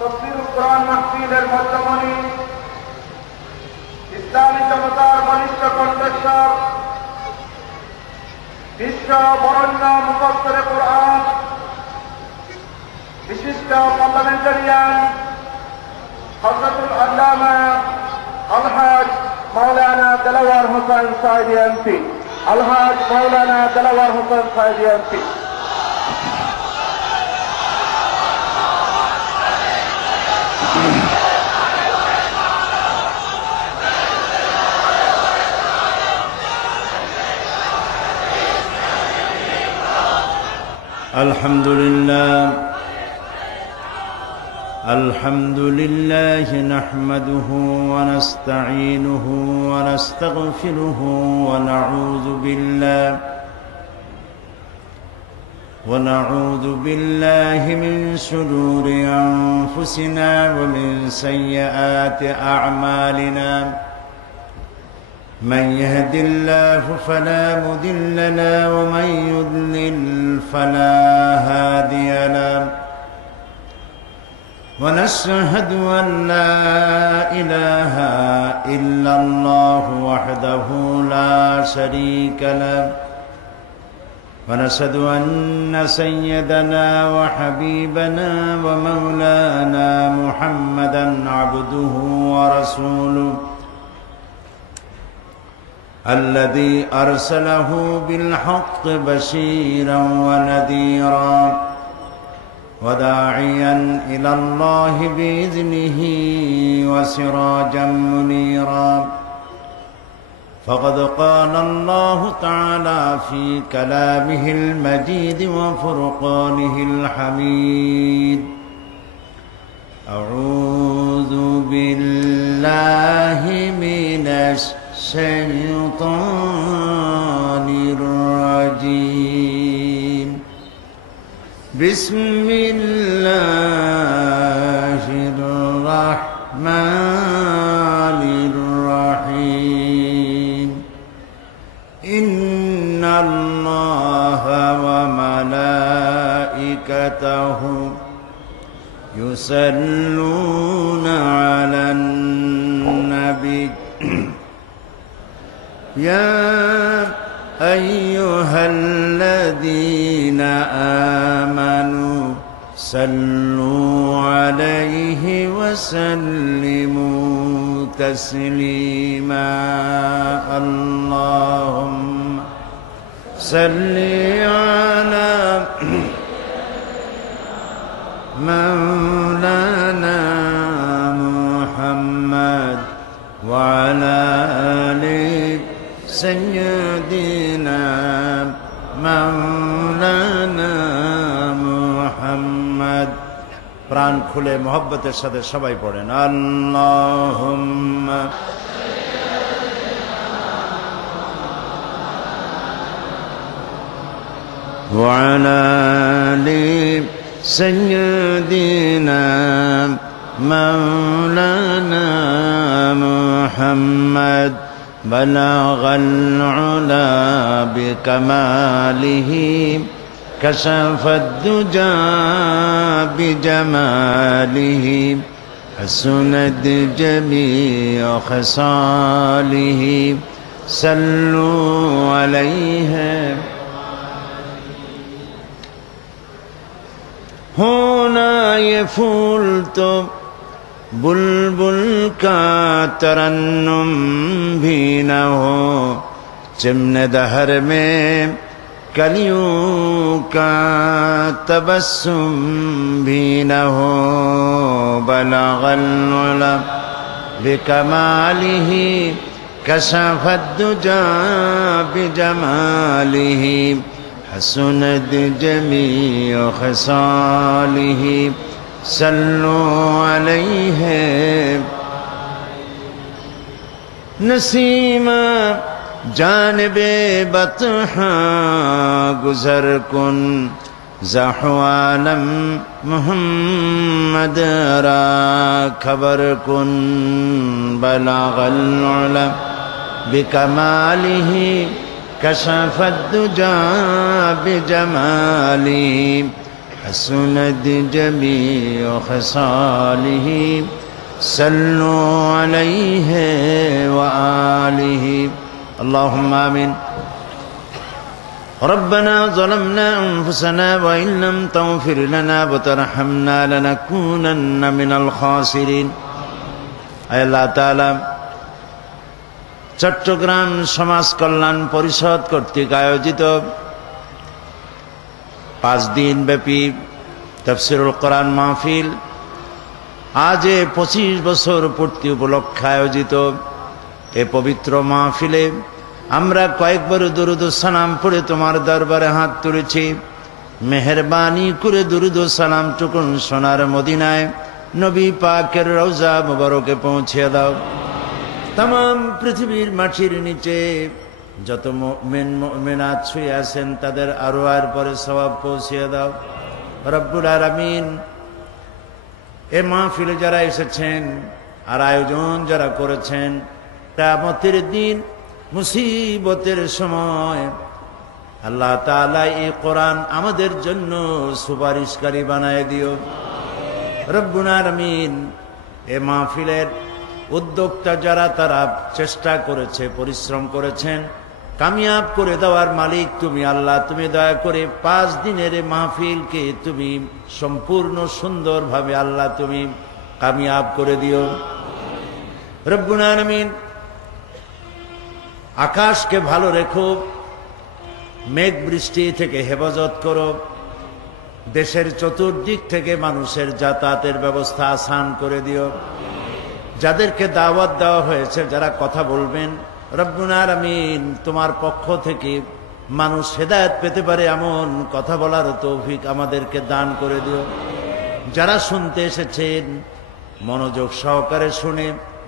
তফসিরুল কোরআন মাহফিলের মধ্যমণি ইসলামী জনতার বলিষ্ঠ কণ্ঠস্বর বিশ্ব বরেণ্য মুফাসসিরে কোরআন বিশিষ্ট পার্লামেন্টারিয়ান হযরতুল আল্লামা আলহাজ মাওলানা দেলাওয়ার হোসেন সাঈদী এমপি আলহাজ মাওলানা দেলাওয়ার হোসেন সাঈদী এমপি الحمد لله نحمده ونستعينه ونستغفره ونعوذ بالله من شرور أنفسنا ومن سيئات أعمالنا من يهد الله فلا مضل له ومن يضلل فلا هادي له ونشهد أن لا إله إلا الله وحده لا شريك له ونشهد أن سيدنا وحبيبنا ومولانا محمدا عبده ورسوله الذي أرسله بالحق بشيرا ونذيرا وداعيا إلى الله بإذنه وسراجا منيرا فقد قال الله تعالى في كلامه المجيد وفرقانه الحميد أعوذ بالله من الشيطان الرجيم بسم الله الرحمن الرحيم إن الله وملائكته يصلون على النبي يا أيها الذين آمنوا صلوا عليه وسلموا تسليما اللهم صل على مولانا محمد وعلى آل سيدنا مولانا محمد প্রাণ খুলে মোহব্বতের সাথে সবাই পড়েন আল্লাহুম্মা وعلى آل سيدنا مولانا محمد بلغ العلا بكماله كشف الدجى بجماله حسنت جميع خصاله صلوا عليه होना ये फूल तो बुलबुल का तरन्नुम भी न हो चिमने दहर में कलियों का तबस्सुम भी न हो बलगल उला बिकमालिही कशफद दुजा बिजमालिही हसनत जमीअ खसालिही सल्लु अलैहि नसीमा जानबे बतहा गुजर कुन ज़हवालम मुहम्मद रा खबर कुन बलगल उला बिकमालिही कशफद दुजा बिजमालिही حسنت جميع خصاله صلوا عليه وآله اللهم آمين ربنا ظلمنا أنفسنا وإن لم تغفر لنا وترحمنا لنكونن من الخاسرين আয় আল্লাহ তাআলা চট্টগ্রাম সমাজ কল্যাণ পরিষদ কর্তৃক আয়োজিত 5 দিন ব্যাপী তাফসীরুল কোরআন মাহফিল আজ 25 বছর পূর্তি উপলক্ষে আয়োজিত এই পবিত্র মাহফিলে আমরা কয়েকবার দুরূদ ও সালাম পড়ে তোমার দরবারে হাত তুলেছি। মেহেরবানি করে দুরূদ ও সালাম টুকুন সোনার মদিনায় নবী পাকের রওজা মুবারকে পৌঁছে দাও। तमाम পৃথিবীর মাটির নিচে যত মুমিন মুমিনাত শুয়ে আছেন তাদের আরওয়ার পরে সওয়াব পৌঁছে দাও রব্বুল আলামিন। এই মাহফিলে যারা এসেছেন আর আয়োজন যারা করেছেন, কিয়ামতের দিন মুসিবতের সময় আল্লাহ তাআলা এই কোরআন আমাদের জন্য সুপারিশকারী বানায় দিও রব্বুল আলামিন। এই মাহফিলের উদ্যোক্তা যারা তারা চেষ্টা করেছে, পরিশ্রম করেছেন, কামিয়াব করে দেওয়ার মালিক তুমি আল্লাহ। তুমি দয়া করে 5 দিনের মাহফিলকে তুমি সম্পূর্ণ সুন্দরভাবে আল্লাহ তুমি কামিয়াব করে দিও রব্বুল আলামিন। আকাশকে ভালো রেখো, মেঘ বৃষ্টি থেকে হেফাজত করো, দেশের চতুর্দিক থেকে মানুষের যাতায়াতের ব্যবস্থা আসান করে দিও। যাদেরকে দাওয়াত দেওয়া হয়েছে, যারা কথা বলবেন রব্বুল আলামিন, তোমার পক্ষ থেকে মানুষ হেদায়েত পেতে পারে এমন কথা বলার তৌফিক আমাদেরকে দান করে দিও। যারা শুনতে এসেছেন মনোযোগ সহকারে শুনে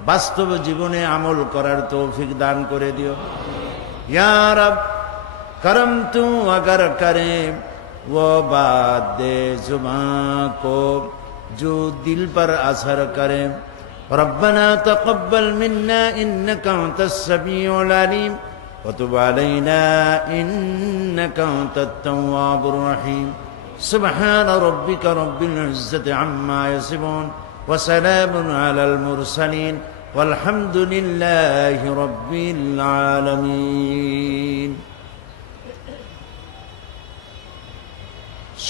বাস্তব জীবনে আমল করার তৌফিক দান করে দিও ইয়া রব। करम तू अगर करे वो बात दे जुबां को जो दिल पर असर करे। रब्बना तक़ब्बल मिन्ना इन्नका अंतस समीउल अलीम व तुब अलैना इन्नका अंतत तव्वाबुर रहीम। सुब्हान रब्बिका रब्बिल इज्जति अम्मा यसिफून व सलामुन अलल मुरसलीन वल्हम्दुलिल्लाहि रब्बिल आलामीन।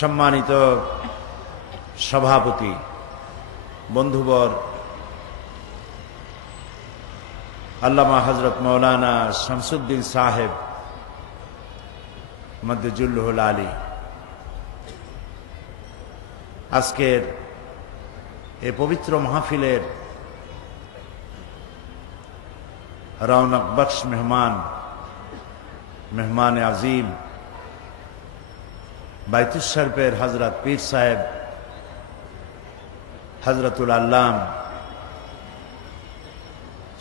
সম্মানিত সভাপতি, বন্ধুবর, আল্লামা হযরত মাওলানা শামসুদ্দিন সাহেব মাদ্দাজুল্লাহুল আলী, আজকের এই পবিত্র মাহফিলের রৌনক বখশ মেহমান আজিম বাইতুল শরীফের হযরত পীর সাহেব হযরতুল আল্লাম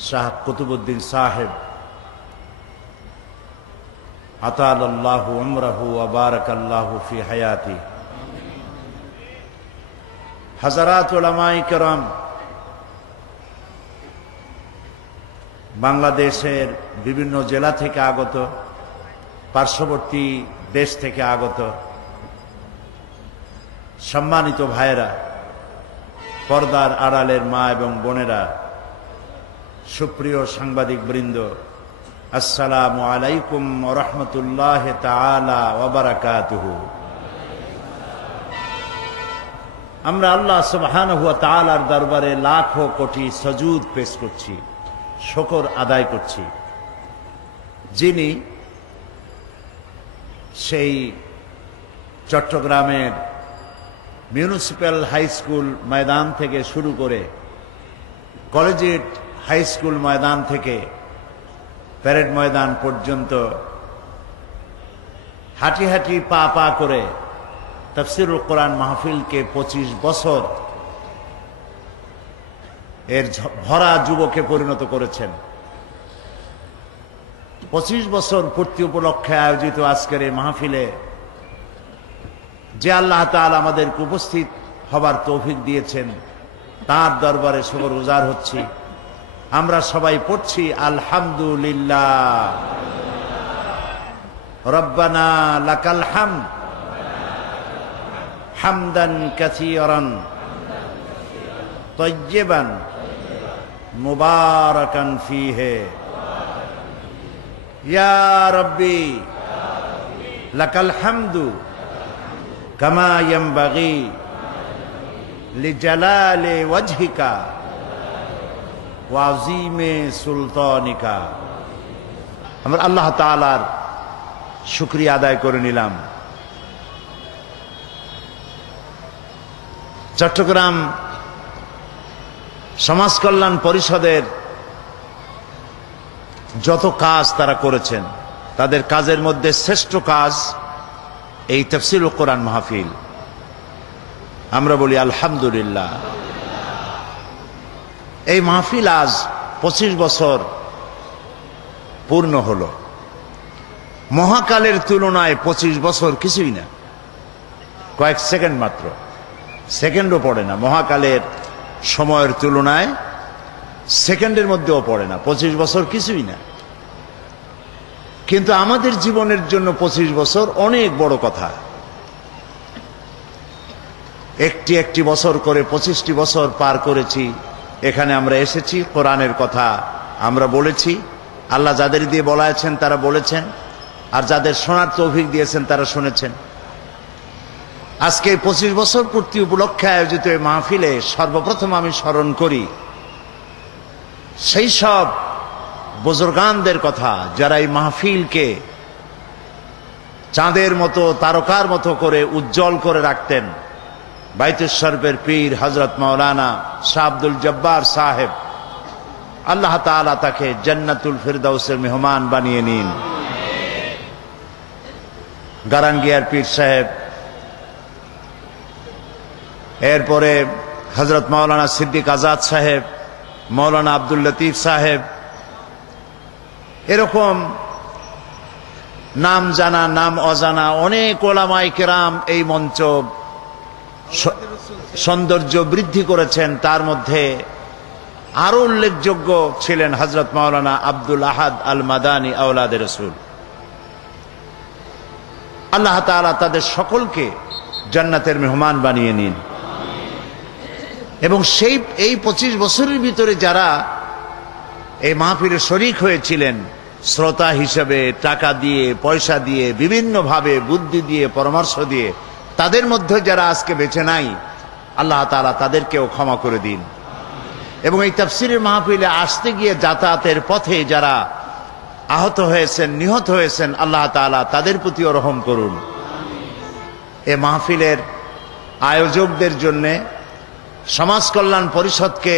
শাহ কুতুবউদ্দিন সাহেব আতালাল্লাহু উমরাহু ওয়া বারাকাল্লাহু ফি হায়াতি, হযরত উলামায়ে কেরাম, বাংলাদেশের বিভিন্ন জেলা থেকে আগত, পার্শ্ববর্তী দেশ থেকে আগত সম্মানিত ভাইয়েরা, পর্দার আড়ালের মা এবং বোনেরা, সুপ্রিয় সাংবাদিক বৃন্দ, আসসালামু আলাইকুম ওয়া রাহমাতুল্লাহি তাআলা ওয়া বারাকাতুহু। আমরা আল্লাহ সুবহানাহু ওয়া তাআলার দরবারে লাখো কোটি সুজুদ পেশ করছি, শুকর আদায় করছি, যিনি সেই চট্টগ্রামের মিউনিসিপ্যাল হাই স্কুল ময়দান থেকে শুরু করে কলেজিয়েট হাই স্কুল ময়দান থেকে প্যারেড ময়দান পর্যন্ত হাঁটি হাঁটি পা পা করে তাফসীরুল কোরআন মাহফিলকে 25 বছর এর ভরা যুবকে পরিণত করেছেন। 25 বছর পূর্তি উপলক্ষে আয়োজিত আজকের এই মাহফিলে যে আল্লাহ তাআলা আমাদেরকে উপস্থিত হবার তৌফিক দিয়েছেন, তার দরবারে শুকরগুজার হচ্ছি। আমরা সবাই পড়ছি আলহামদুলিল্লাহ, রব্বানা লাকাল হামদ হামদান কাসীরান তাইয়্যিবান মুবারাকান ফীহি ইয়া রাব্বি লাকাল হামদু কামা ইয়ানবাগি লিজালালি ওয়াজহিকা ওয়া আযীমি সুলতানিকা। আমরা আল্লাহ তাআলার শুকরিয়া আদায় করে নিলাম। চট্টগ্রাম সমাজ কল্যাণ পরিষদের যত কাজ তারা করেছেন, তাদের কাজের মধ্যে শ্রেষ্ঠ কাজ এই তাফসীরুল কোরআন মাহফিল। আমরা বলি আলহামদুলিল্লাহ। এই মাহফিল আজ 25 বছর পূর্ণ হলো। মহাকালের তুলনায় 25 বছর কিছুই না, কয়েক সেকেন্ড মাত্র, সেকেন্ডও পড়ে না। মহাকালের সময়ের তুলনায় সেকেন্ডের মধ্যেও পড়ে না। 25 বছর কিছুই না, কিন্তু আমাদের জীবনের জন্য 25 বছর অনেক বড় কথা। একটি একটি বছর করে 25টি বছর পার করেছি। এখানে আমরা এসেছি, কোরআনের কথা আমরা বলেছি। আল্লাহ যাদের দিয়ে বলাইছেন তারা বলেছেন, আর যাদের শোনার তৌফিক দিয়েছেন তারা শুনেছেন। আজকে 25 বছর পূর্তি উপলক্ষে আয়োজিত এই মাহফিলে সর্বপ্রথম আমি স্মরণ করি সেই সব বুজুর্গানদের কথা যারা এই মাহফিলকে চাঁদের মতো, তারকার মতো করে উজ্জ্বল করে রাখতেন। বাইতুল শরফের পীর হযরত মাওলানা শাহ আব্দুল জব্বার সাহেব, আল্লাহ তাআলা তাকে জান্নাতুল ফিরদাউসের মেহমান বানিয়ে নিন। গারাঙ্গিয়ার পীর সাহেব, এরপরে হযরত মাওলানা সিদ্দিক আজাদ সাহেব, মাওলানা আব্দুল লতিফ সাহেব, এরকম নাম জানা নাম অজানা অনেক ওলামায়ে কেরাম এই মঞ্চ সৌন্দর্য বৃদ্ধি করেছেন। তার মধ্যে আরো উল্লেখযোগ্য ছিলেন হযরত মাওলানা আব্দুল আহাদ আল মাদানী আওলাদে রাসূল। আল্লাহ তাআলা তাদের সকলকে জান্নাতের মেহমান বানিয়ে নিন। এবং এই 25 বছরের ভিতরে যারা এই মাহফিলে শরীক হয়েছিলেন শ্রোতা হিসেবে, টাকা দিয়ে, পয়সা দিয়ে, বিভিন্নভাবে বুদ্ধি দিয়ে, পরামর্শ দিয়ে, তাদের মধ্যে যারা আজকে বেঁচে নাই, আল্লাহ তাআলা তাদেরকেও ক্ষমা করে দিন। এবং এই তাফসীরের মাহফিলে আসতে গিয়ে যাতায়াতের পথে যারা আহত হয়েছেন, নিহত হয়েছেন, আল্লাহ তাআলা তাদের প্রতিও রহম করুন। এ মাহফিলের আয়োজকদের জন্যে সমাজ কল্যাণ পরিষদকে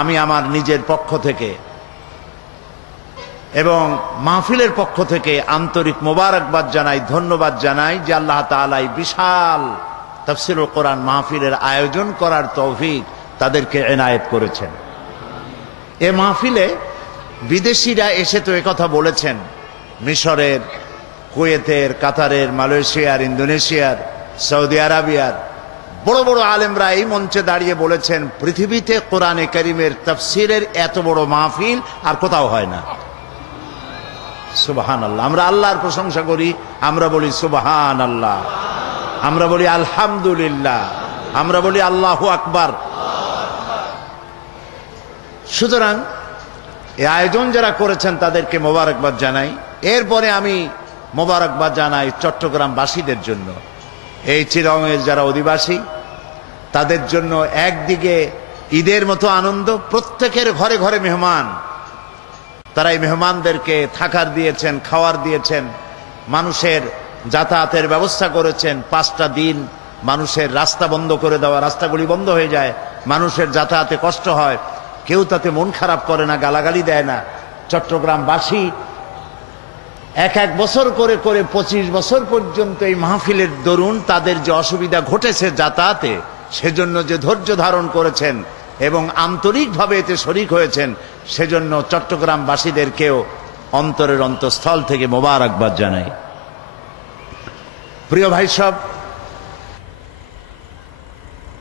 আমি আমার নিজের পক্ষ থেকে এবং মাহফিলের পক্ষ থেকে আন্তরিক মোবারকবাদ জানাই, ধন্যবাদ জানাই যে আল্লাহ তাআলা এই বিশাল তাফসীরুল কোরআন মাহফিলের আয়োজন করার তৌফিক তাদেরকে এনায়েত করেছেন। এ মাহফিলে বিদেশিরা এসে তো একথা বলেছেন, মিশরের, কুয়েতের, কাতারের, মালয়েশিয়ার, ইন্দোনেশিয়ার, সৌদি আরবিয়ার বড় বড় আলেমরা এই মঞ্চে দাঁড়িয়ে বলেছেন পৃথিবীতে কোরআনে কারীমের তাফসীরের এত বড় মাহফিল আর কোথাও হয় না। সুবহানাল্লাহ। আমরা আল্লাহর প্রশংসা করি, আমরা বলি সুবহানাল্লাহ, আমরা বলি আলহামদুলিল্লাহ, আমরা বলি আল্লাহু আকবার। সুতরাং এই আয়োজন যারা করেছেন তাদেরকে মোবারকবাদ জানাই। এরপরে আমি মোবারকবাদ জানাই চট্টগ্রামবাসীদের জন্য। এই চিরঙের যারা অধিবাসী, তাদের জন্য একদিকে ঈদের মতো আনন্দ, প্রত্যেকের ঘরে ঘরে মেহমান। তারা এই মেহমানদেরকে থাকার দিয়েছেন, খাওয়ার দিয়েছেন, মানুষের যাতায়াতের ব্যবস্থা করেছেন। 5টা দিন মানুষের রাস্তা বন্ধ করে দেওয়া, রাস্তাগুলি বন্ধ হয়ে যায়, মানুষের যাতায়াতে কষ্ট হয়, কেউ তাতে মন খারাপ করে না, গালাগালি দেয় না। চট্টগ্রামবাসী এক বছর করে করে 25 বছর পর্যন্ত এই মাহফিলের দরুন তাদের যে অসুবিধা ঘটেছে যাতায়াতে, সেজন্য যে ধৈর্য ধারণ করেছেন এবং আন্তরিকভাবে এতে শরীক হয়েছেন, সেজন্য চট্টগ্রামবাসীদেরকেও অন্তরের অন্তঃস্থল থেকে মোবারকবাদ জানাই। প্রিয় ভাই সব,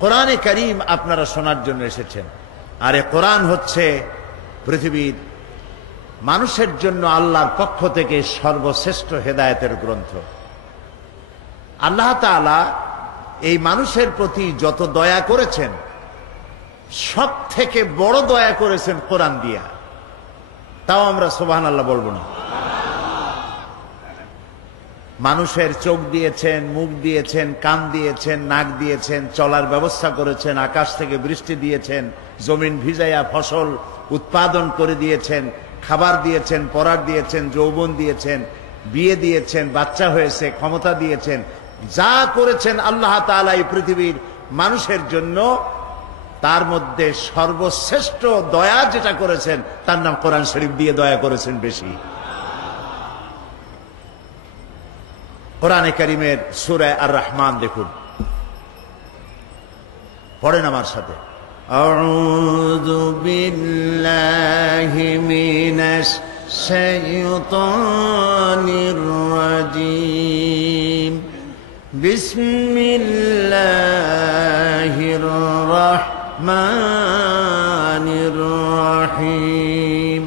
কোরআনে কারীম আপনারা শোনার জন্য এসেছেন। আর এ কোরআন হচ্ছে পৃথিবীর মানুষের জন্য আল্লাহর পক্ষ থেকে সর্বশ্রেষ্ঠ হেদায়েতের গ্রন্থ। আল্লাহ তাআলা এই মানুষের প্রতি যত দয়া করেছেন সব থেকে বড় দয়া করেছেন কোরআন দিয়া। তাও আমরা সুবহানাল্লাহ বলবো না। মানুষের চোখ দিয়েছেন, মুখ দিয়েছেন, কান দিয়েছেন, নাক দিয়েছেন, চলার ব্যবস্থা করেছেন, আকাশ থেকে বৃষ্টি দিয়েছেন, জমিন ভিজাইয়া ফসল উৎপাদন করে দিয়েছেন, খাবার দিয়েছেন, পরার দিয়েছেন, যৌবন দিয়েছেন, বিয়ে দিয়েছেন, বাচ্চা হয়েছে, ক্ষমতা দিয়েছেন। যা করেছেন আল্লাহ তাআলা এই পৃথিবীর মানুষের জন্য, তার মধ্যে সর্বশ্রেষ্ঠ দয়া যেটা করেছেন তার নাম কোরআন শরীফ দিয়ে দয়া করেছেন বেশি। কোরআনে কারীমের সূরা আর রহমান দেখুন, পড়েন আমার সাথে। আউযু বিল্লাহি মিনাশ শাইতানির রাজীম। বিসমিল্লাহির রাহমানির রাহিম।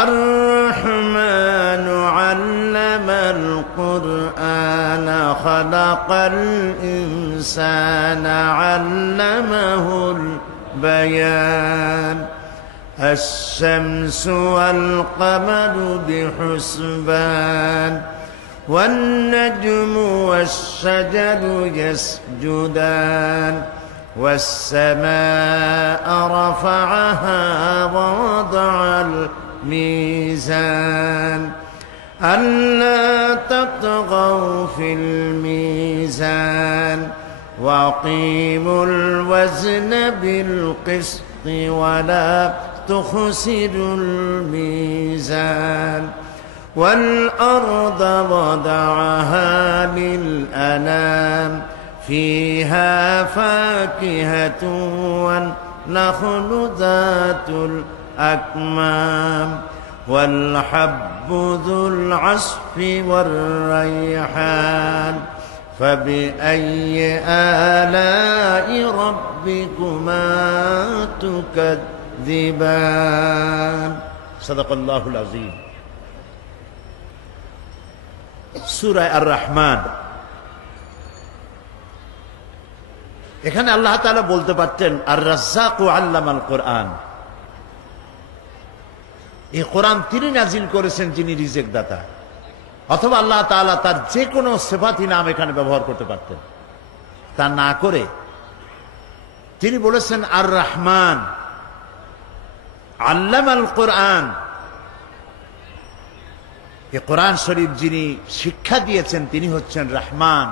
আর রহমান আল্লামাল কুরআন খালাকাল ইনসানা আল্লামাহুল বায়ান। الشمس والقمر بحسبان والنجم والشجر يسجدان والسماء رفعها ووضع الميزان ألا تطغوا في الميزان وأقيموا الوزن بالقسط ولا تخسروا الميزان والأرض وضعها للأنام فيها فاكهة والنخل ذات الأكمام والحب ذو العصف والريحان فبأي آلاء ربكما تكذبان صدق الله العظيم। সূরা আর রহমান, এখানে আল্লাহ তাআলা বলতে পারতেন আর রাজ্জাকু আল্লামাল কোরআন। এই কোরআন তিনি নাজিল করেছেন যিনি রিজিক দাতা। অথবা আল্লাহ তাআলা তার যে কোনো সিফাতি নাম এখানে ব্যবহার করতে পারতেন, তা না করে তিনি বলেছেন আর রহমান আল্লামাল কোরআন। এই কোরআন শরীফ যিনি শিক্ষা দিয়েছেন তিনি হচ্ছেন রহমান,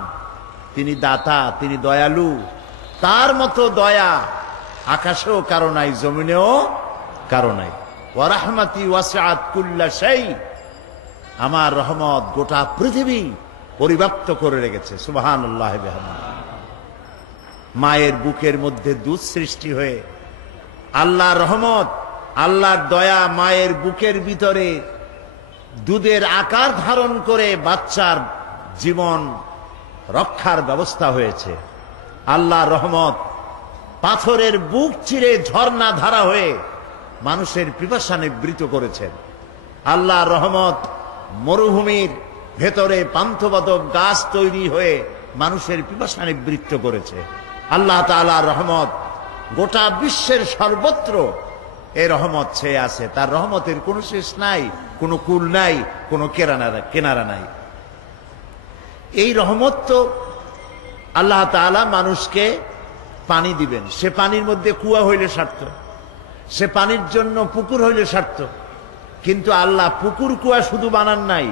তিনি দাতা, তিনি দয়ালু। তার মতো দয়া আকাশেও কারো নাই, জমিনেও কারো নাই। ওয়া রাহমাতি ওয়াসিআত কুল্লা শাই। আমার রহমত গোটা পৃথিবী পরিব্যাপ্ত করে রেখেছে। সুবহানাল্লাহি বিহামদিহি। মায়ের বুকের মধ্যে দুধ সৃষ্টি হয়ে আল্লাহর রহমত, আল্লাহর দয়া মায়ের বুকের ভিতরে দুধের আকার ধারণ করে বাচ্চার জীবন রক্ষার ব্যবস্থা হয়েছে। আল্লাহর রহমত পাথরের বুক চিরে ঝর্ণা ধারা হয়ে মানুষের পিপাসা নিবৃত করেছেন। আল্লাহর রহমত মরুভূমির ভেতরে পান্থবাদক গাছ তৈরি হয়ে মানুষের পিপাসা নিবৃত্ত করেছে। আল্লাহ তাআলার রহমত গোটা বিশ্বের সর্বত্র এই রহমত ছেয়ে আছে। তার রহমতের কোনো শেষ নাই, কোনো কুল নাই, কোনো কেনারা নাই। এই রহমত তো আল্লাহ তাআলা মানুষকে পানি দিবেন, সে পানির মধ্যে কুয়া হইলে সার্থ, সে পানির জন্য পুকুর হইলে সার্থ। কিন্তু আল্লাহ পুকুর কুয়া শুধু বানান নাই,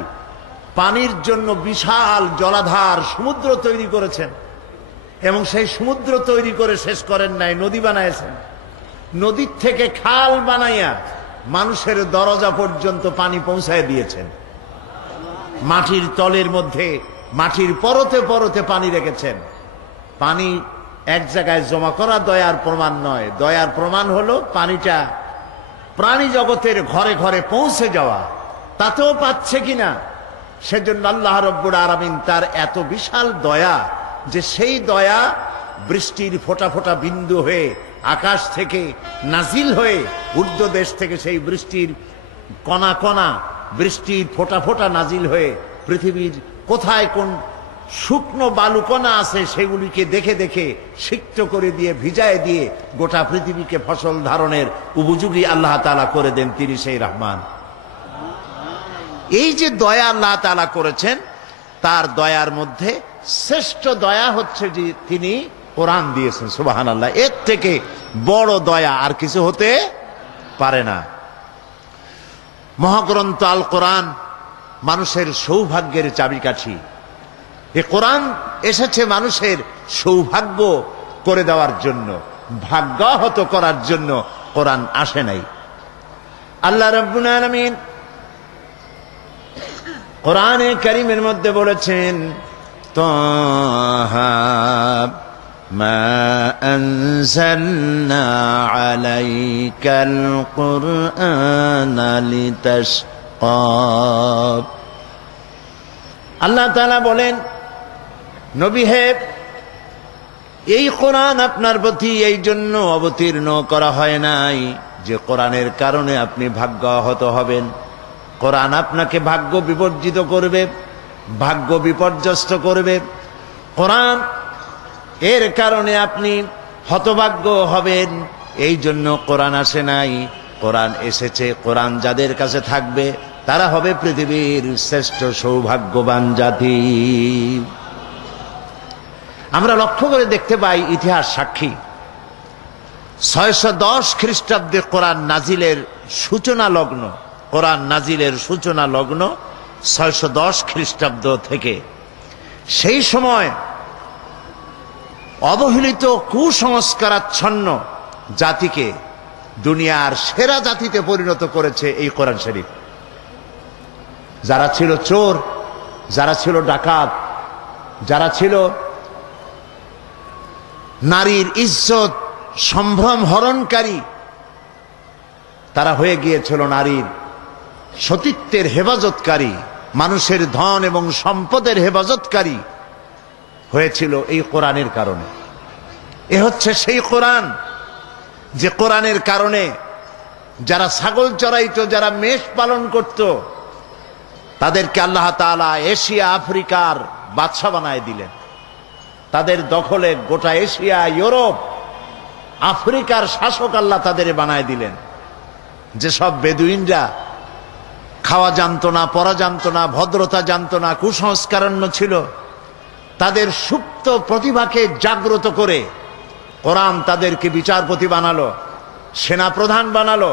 পানির জন্য বিশাল জলাধার সমুদ্র তৈরি করেছেন। এবং সেই সমুদ্র তৈরি করে শেষ করেন নাই, নদী বানাইছেন। নদীর থেকে খাল বানাইয়া মানুষের দরজা পর্যন্ত পানি পৌঁছায় দিয়েছেন। মাটির তলের মধ্যে, মাটির পরতে পরতে পানি রেখেছেন। পানি এক জায়গায় জমা করা দয়ার প্রমাণ নয়, দয়ার প্রমাণ হলো পানিটা প্রাণী জগতের ঘরে ঘরে পৌঁছে যাওয়া, তাতেও পাচ্ছে কিনা। সেজন্য আল্লাহ রব্বুল আলামিন তার এত বিশাল দয়া যে সেই দয়া বৃষ্টির ফোঁটা ফোঁটা বিন্দু হয়ে আকাশ থেকে নাজিল হয়ে ঊর্ধ্ব দেশ থেকে সেই বৃষ্টির কণা কণা, বৃষ্টির ফোঁটা ফোঁটা নাজিল হয়ে পৃথিবীর কোথায় কোন শুকনো বালুকণা আছে সেগুলিকে দেখে দেখে সিক্ত করে দিয়ে ভিজায় দিয়ে গোটা পৃথিবীকে ফসল ধারণের উপযোগী আল্লাহ তাআলা করে দেন, তিনি সেই রহমান। এই যে দয়া আল্লাহ তাআলা করেছেন, তার দয়ার মধ্যে শ্রেষ্ঠ দয়া হচ্ছে যে তিনি কোরআন দিয়েছেন। সুবহানাল্লাহ, এর থেকে বড় দয়া আর কিছু হতে পারে না। মহাগ্রন্থ আল কোরআন মানুষের সৌভাগ্যের চাবিকাঠি। এই কোরআন এসেছে মানুষের সৌভাগ্য করে দেওয়ার জন্য, ভাগ্যাহত করার জন্য কোরআন আসে নাই। আল্লাহ রাব্বুল আলামিন কোরআনে কারীমের মধ্যে বলেছেন, তাহা মা আনজালনা আলাইকাল কুরআনা লিতাশকা। আল্লাহ তাআলা বলেন, নবী হে, এই কোরআন আপনার প্রতি এই জন্য অবতীর্ণ করা হয় নাই যে কোরআনের কারণে আপনি ভাগ্যাহত হবেন। কোরআন আপনাকে ভাগ্য বিবর্জিত করবে, ভাগ্য বিপর্যস্ত করবে। কোরআন এর কারণে আপনি হতভাগ্য হবেন, এই জন্য কোরআন আসে নাই। কোরআন এসেছে, কোরআন যাদের কাছে থাকবে তারা হবে পৃথিবীর শ্রেষ্ঠ সৌভাগ্যবান জাতি। আমরা লক্ষ্য করে দেখতে পাই, ইতিহাস সাক্ষী, 610 খ্রিস্টাব্দে কোরআন নাজিলের সূচনা লগ্ন, কোরআন নাজিলের সূচনা লগ্ন 610 খ্রিস্টাব্দ থেকে। সেই সময় অবহেলিত কুসংস্কারাচ্ছন্ন জাতিকে দুনিয়ার সেরা জাতিতে পরিণত করেছে এই কোরআন শরীফ। যারা ছিল চোর, যারা ছিল ডাকাত, যারা ছিল নারীর ইজ্জত সম্ভ্রম হরণকারী, তারা হয়ে গিয়েছিল নারীর সতীত্বের হেফাজতকারী, মানুষের ধন এবং সম্পদের হেফাজতকারী হয়েছিল এই কোরআনের কারণে। এ হচ্ছে সেই কোরআন যে কোরআনের কারণে যারা ছাগল চড়াইত, যারা মেষ পালন করত, তাদেরকে আল্লাহ তাআলা এশিয়া আফ্রিকার বাদশা বানায় দিলেন। তাদের দখলে গোটা এশিয়া, ইউরোপ, আফ্রিকার শাসক আল্লাহ তাদের বানায় দিলেন। যেসব বেদুইনরা খাওয়া জানতো না, পড়া জানতো না, ভদ্রতা জানতো না, কুসংস্কারান্য ছিল, তাদের সুপ্ত প্রতিভাকে জাগ্রত করে কোরআন তাদেরকে বিচারপতি বানালো, সেনাপ্রধান বানালো,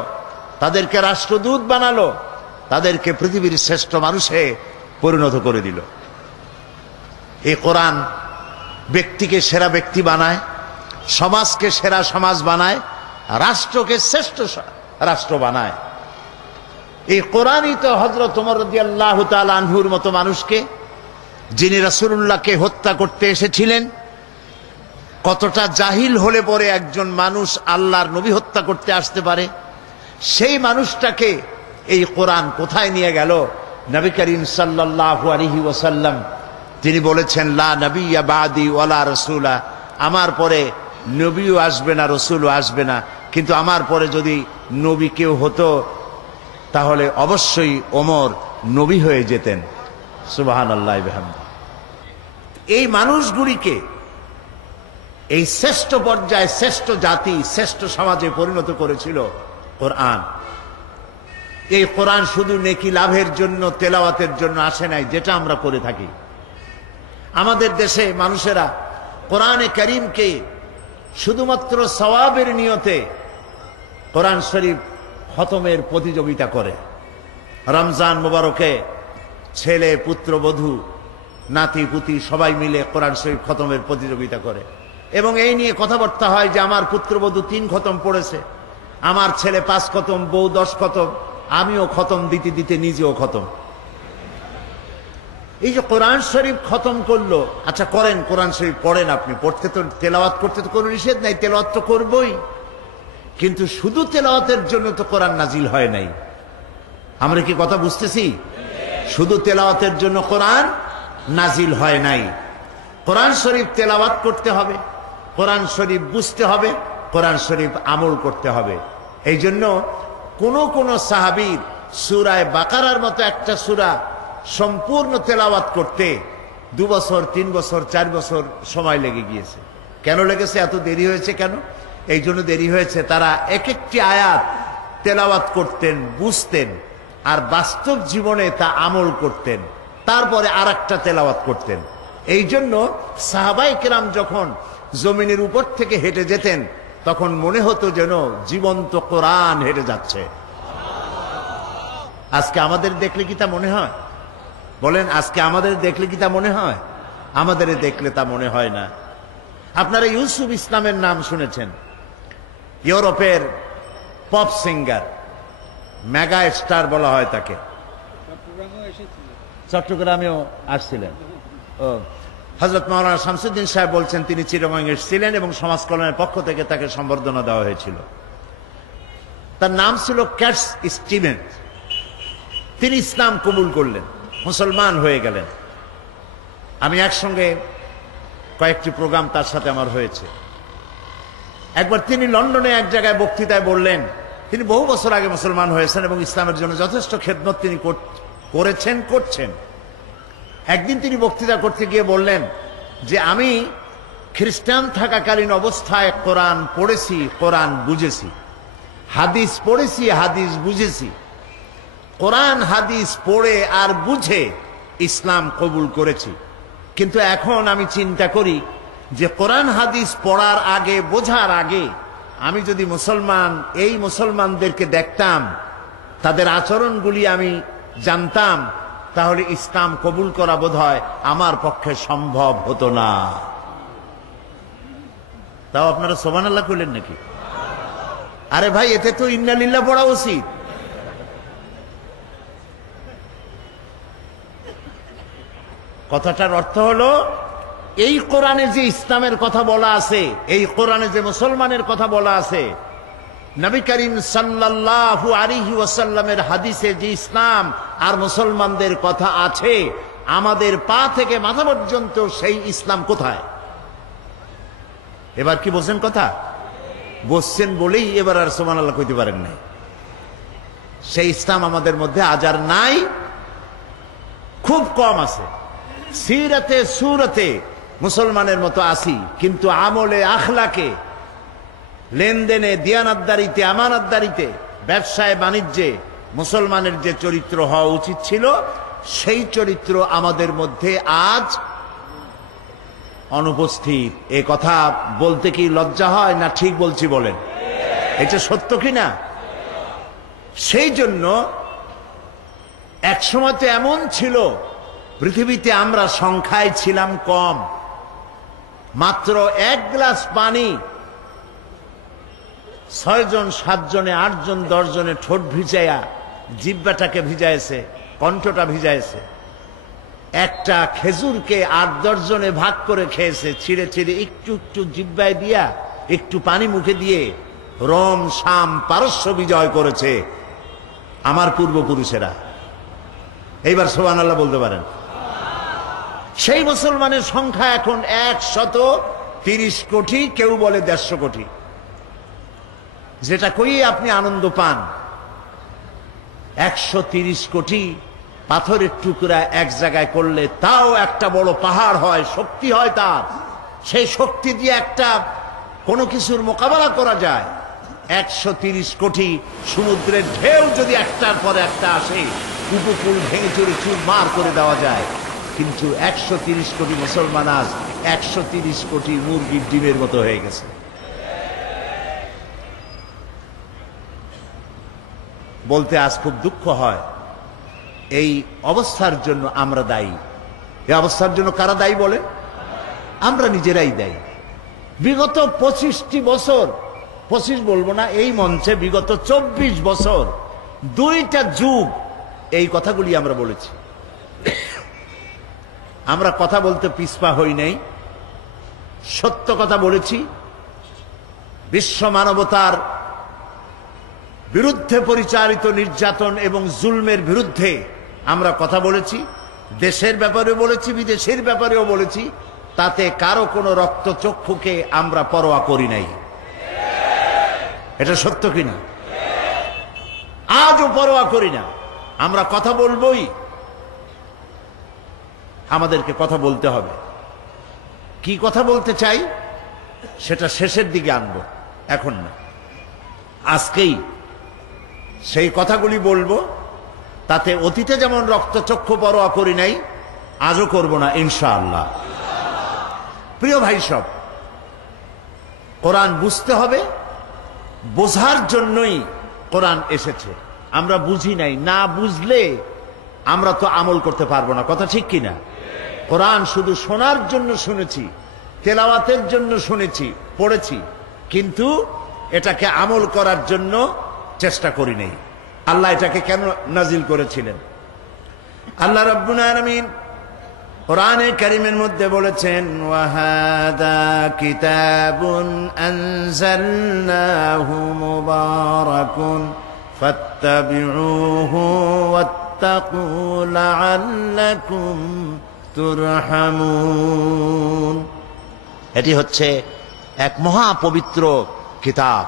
তাদেরকে রাষ্ট্রদূত বানালো, তাদেরকে পৃথিবীর শ্রেষ্ঠ মানুষে পরিণত করে দিল। এই কোরআন ব্যক্তিকে সেরা ব্যক্তি বানায়, সমাজকে সেরা সমাজ বানায়, রাষ্ট্রকে শ্রেষ্ঠ রাষ্ট্র বানায়। এই কোরআনই তো হযরত ওমর রাদিয়াল্লাহু তাআলা আনহুর মতো মানুষকে, যিনি রাসূলুল্লাহকে হত্যা করতে এসেছিলেন, কতটা জাহিল হলে পরে একজন মানুষ আল্লাহর নবী হত্যা করতে আসতে পারে, সেই মানুষটাকে এই কোরআন কোথায় নিয়ে গেল? নবী করিম সাল্লাল্লাহু আলাইহি ওয়াসাল্লাম তিনি বলেছেন, লা নবিয়্যা বাদি ওয়ালা রাসূলা, আমার পরে নবীও আসবে না, রসুলও আসবে না, কিন্তু আমার পরে যদি নবী কেউ হতো তাহলে অবশ্যই ওমর নবী হয়ে যেতেন। সুবহানাল্লাহ বিহামদিহি। এই মানুষগুলিকে এই শ্রেষ্ঠ পর্যায়ে, শ্রেষ্ঠ জাতি, শ্রেষ্ঠ সমাজে পরিণত করেছিল কোরআন। এই কোরআন শুধু নেকি লাভের জন্য, তেলাওয়াতের জন্য আসে নাই, যেটা আমরা করে থাকি। আমাদের দেশে মানুষেরা কোরআনে কারীমকে শুধুমাত্র সওয়াবের নিয়তে কোরআন শরীফ খতমের প্রতিযোগিতা করে। রমজান মুবারকে ছেলে, পুত্রবধূ, নাতি পুতি সবাই মিলে কোরআন শরীফ খতমের প্রতিযোগিতা করে এবং এই নিয়ে কথাবার্তা হয় যে আমার পুত্রবধূ 3 খতম পড়েছে, আমার ছেলে 5 খতম, বউ 10 খতম, আমিও খতম দিতে দিতে নিজেও খতম। এই যে কোরআন শরীফ খতম করলো, আচ্ছা করেন, কোরআন শরীফ পড়েন, আপনি পড়তে তো, তেলাওয়াত করতে তো কোনো নিষেধ নাই, তেলাওয়াত তো করবই, কিন্তু শুধু তেলাওয়াতের জন্য তো কোরআন নাজিল হয় নাই। আমরা কি কথা বুঝতেছি? শুধু তেলাওয়াতের জন্য কোরআন নাজিল হয় নাই। কোরআন শরীফ তেলাওয়াত করতে হবে, কোরআন শরীফ বুঝতে হবে, কোরআন শরীফ আমল করতে হবে। এই জন্য কোন সাহাবীর সূরা বাকারার মতো একটা সূরা সম্পূর্ণ তেলাওয়াত করতে 2 বছর 3 বছর 4 বছর সময় লেগে গিয়েছে। কেন লেগেছে? এত দেরি হয়েছে কেন? এই জন্য দেরি হয়েছে, তারা এক একটি আয়াত তেলাওয়াত করতেন, বুঝতেন, আর বাস্তব জীবনে তা আমল করতেন, তারপরে আর একটা তেলাওয়াত করতেন। এই জন্য সাহাবায়ে কেরাম যখন জমিনের উপর থেকে হেঁটে যেতেন তখন মনে হতো যেন জীবন্ত কোরআন হেঁটে যাচ্ছে। আজকে আমাদের দেখলে কি তা মনে হয়? বলেন, আজকে আমাদের দেখলে কি তা মনে হয়? আমাদের দেখলে তা মনে হয় না। আপনারা ইউসুফ ইসলামের নাম শুনেছেন, ইউরোপের পপ সিঙ্গার, মেগা স্টার বলা হয় তাকে। চট্টগ্রামেও আসছিলেন। ও, হযরত মাওলানা শামসুদ্দিন সাহেব বলছেন তিনি চিটাগং এসেছিলেন এবং সমাজ কল্যাণের পক্ষ থেকে তাকে সম্বর্ধনা দেওয়া হয়েছিল। তার নাম ছিল ক্যাটস স্টিভেন্স। তিনি ইসলাম কবুল করলেন, মুসলমান হয়ে গেলেন। আমি একসঙ্গে কয়েকটি প্রোগ্রাম তার সাথে আমার হয়েছে। একবার তিনি লন্ডনে এক জায়গায় বক্তৃতায় বললেন, তিনি বহু বছর আগে মুসলমান হয়েছেন এবং ইসলামের জন্য যথেষ্ট খেদমত তিনি করছেন। একদিন তিনি বক্তৃতা করতে গিয়ে বললেন যে আমি খ্রিস্টান থাকাকালীন অবস্থায় কোরআন পড়েছি, কোরআন বুঝেছি, হাদিস পড়েছি, হাদিস বুঝেছি, কোরআন হাদিস পড়ে আর বুঝে ইসলাম কবুল করেছি। কিন্তু এখন আমি চিন্তা করি যে কোরআন হাদিস পড়ার আগে, বোঝার আগে আমি যদি এই মুসলমানদেরকে দেখতাম, তাদের আচরণগুলি আমি জানতাম, তাহলে ইসলাম কবুল করা বোধহয় আমার পক্ষে সম্ভব হতো না। তাও আপনারা সুবহানাল্লাহ কইলেন নাকি? আরে ভাই, এতে তো ইন্না লিল্লাহ পড়া উচিত। কথাটার অর্থ হলো, এই কোরআনে যে ইসলামের কথা বলা আছে, এই কোরআনে যে মুসলমানের কথা বলা আছে, নবী করিম সাল্লাল্লাহু আলাইহি ওয়াসাল্লামের হাদিসে যে ইসলাম আর মুসলমানদের কথা আছে, আমাদের পা থেকে মাথা পর্যন্ত সেই ইসলাম কোথায়? এবার কি বলছেন কথা? বলছেন বলেই এবার আর সুবহানাল্লাহ কইতে পারেন নাই। সেই ইসলাম আমাদের মধ্যে আজ আর নাই, খুব কম আছে। সিরাতে সুরতে মুসলমানের মতো আসি, কিন্তু আমলে, আখলাকে, লেনদেনে, দিয়ানাতদারিতে, আমানতদারিতে, ব্যবসায় বাণিজ্যে মুসলমানের যে চরিত্র হওয়া উচিত ছিল, সেই চরিত্র আমাদের মধ্যে আজ অনুপস্থিত। এ কথা বলতে কি লজ্জা হয় না ঠিক বলছি বলেন? এটা সত্য কি না? সেই জন্য একসময় তো এমন ছিল, পৃথিবীতে আমরা সংখ্যায় ছিলাম কম, মাত্র 1 গ্লাস পানি 6 জন 7 জনে 8 জন 10 জনে ঠোঁট ভিজাইয়া, জিহ্বাটাকে ভিজাইছে, কণ্ঠটা ভিজাইছে। একটা খেজুরকে 8-10 জনে ভাগ করে খেয়েছে, ছিঁড়ে ছিঁড়ে একটু একটু জিহ্বায় দিয়া, একটু পানি মুখে দিয়ে রোম, শাম, পারস্য বিজয় করেছে আমার পূর্বপুরুষেরা। এইবার সুবহানাল্লাহ বলতে পারেন? সেই মুসলমানের সংখ্যা এখন 130 কোটি, কেউ বলে 150 কোটি। যেটা কই আপনি আনন্দ পান। 130 কোটি পাথরের টুকরা এক জায়গায় করলে তাও একটা বড় পাহাড় হয়, শক্তি হয় তার। সেই শক্তি দিয়ে কোনো কিছুর মোকাবেলা করা যায়। 130 কোটি সমুদ্রের ঢেউ যদি একটার পর একটা আসে, উপকূল ভেঙে চুরে চুরমার করে দেওয়া যায়। কিন্তু 130 কোটি মুসলমান আজ 130 কোটি মুরগির ডিমের মতো হয়ে গেছে। বলতে আজ খুব দুঃখ হয়। এই অবস্থার জন্য আমরা দায়ী। এই অবস্থার জন্য কারা দায়ী বলে? আমরা নিজেরাই দায়ী। বিগত 25টি বছর, 25 বলবো না, এই মঞ্চে বিগত 24 বছর, 2টা যুগ এই কথাগুলি আমরা বলেছি। আমরা কথা বলতে পিছপা হই নাই, সত্য কথা বলেছি। বিশ্ব মানবতার বিরুদ্ধে পরিচালিত নির্যাতন এবং জুলমের বিরুদ্ধে আমরা কথা বলেছি। দেশের ব্যাপারেও বলেছি, বিদেশের ব্যাপারেও বলেছি। তাতে কারো কোনো রক্তচক্ষুকে আমরা পরোয়া করি নাই। এটা সত্য কিনা? আজও পরোয়া করি না। আমরা কথা বলবই। আমাদেরকে কথা বলতে হবে। কি কথা বলতে চাই সেটা শেষের দিকে আনবো, এখন না। আজকেই সেই কথাগুলি বলবো, তাতে অতীতে যেমন রক্তচক্ষু পরোয়া করি নাই, আজও করব না ইনশাআল্লাহ। প্রিয় ভাই সব, কোরআন বুঝতে হবে, বোঝার জন্যই কোরআন এসেছে। আমরা বুঝি নাই, না বুঝলে আমরা তো আমল করতে পারবো না, কথা ঠিক কিনা? কোরআন শুধু শোনার জন্য শুনেছি, তেলাওয়াতের জন্য শুনেছি, পড়েছি, কিন্তু এটাকে আমল করার জন্য চেষ্টা করি নাই। আল্লাহ এটাকে কেন নাজিল করেছিলেন? আল্লাহ রাব্বুল আলামিন কোরআনে কারীমের মধ্যে বলেছেন, ওয়াহাদা কিতাবুন আনজালনাহু মুবারাকুন ফাত্তাবিউহু ওয়াত্তাকু লাআল্লাকুম তুরহামুন। এটি হচ্ছে এক মহা পবিত্র কিতাব,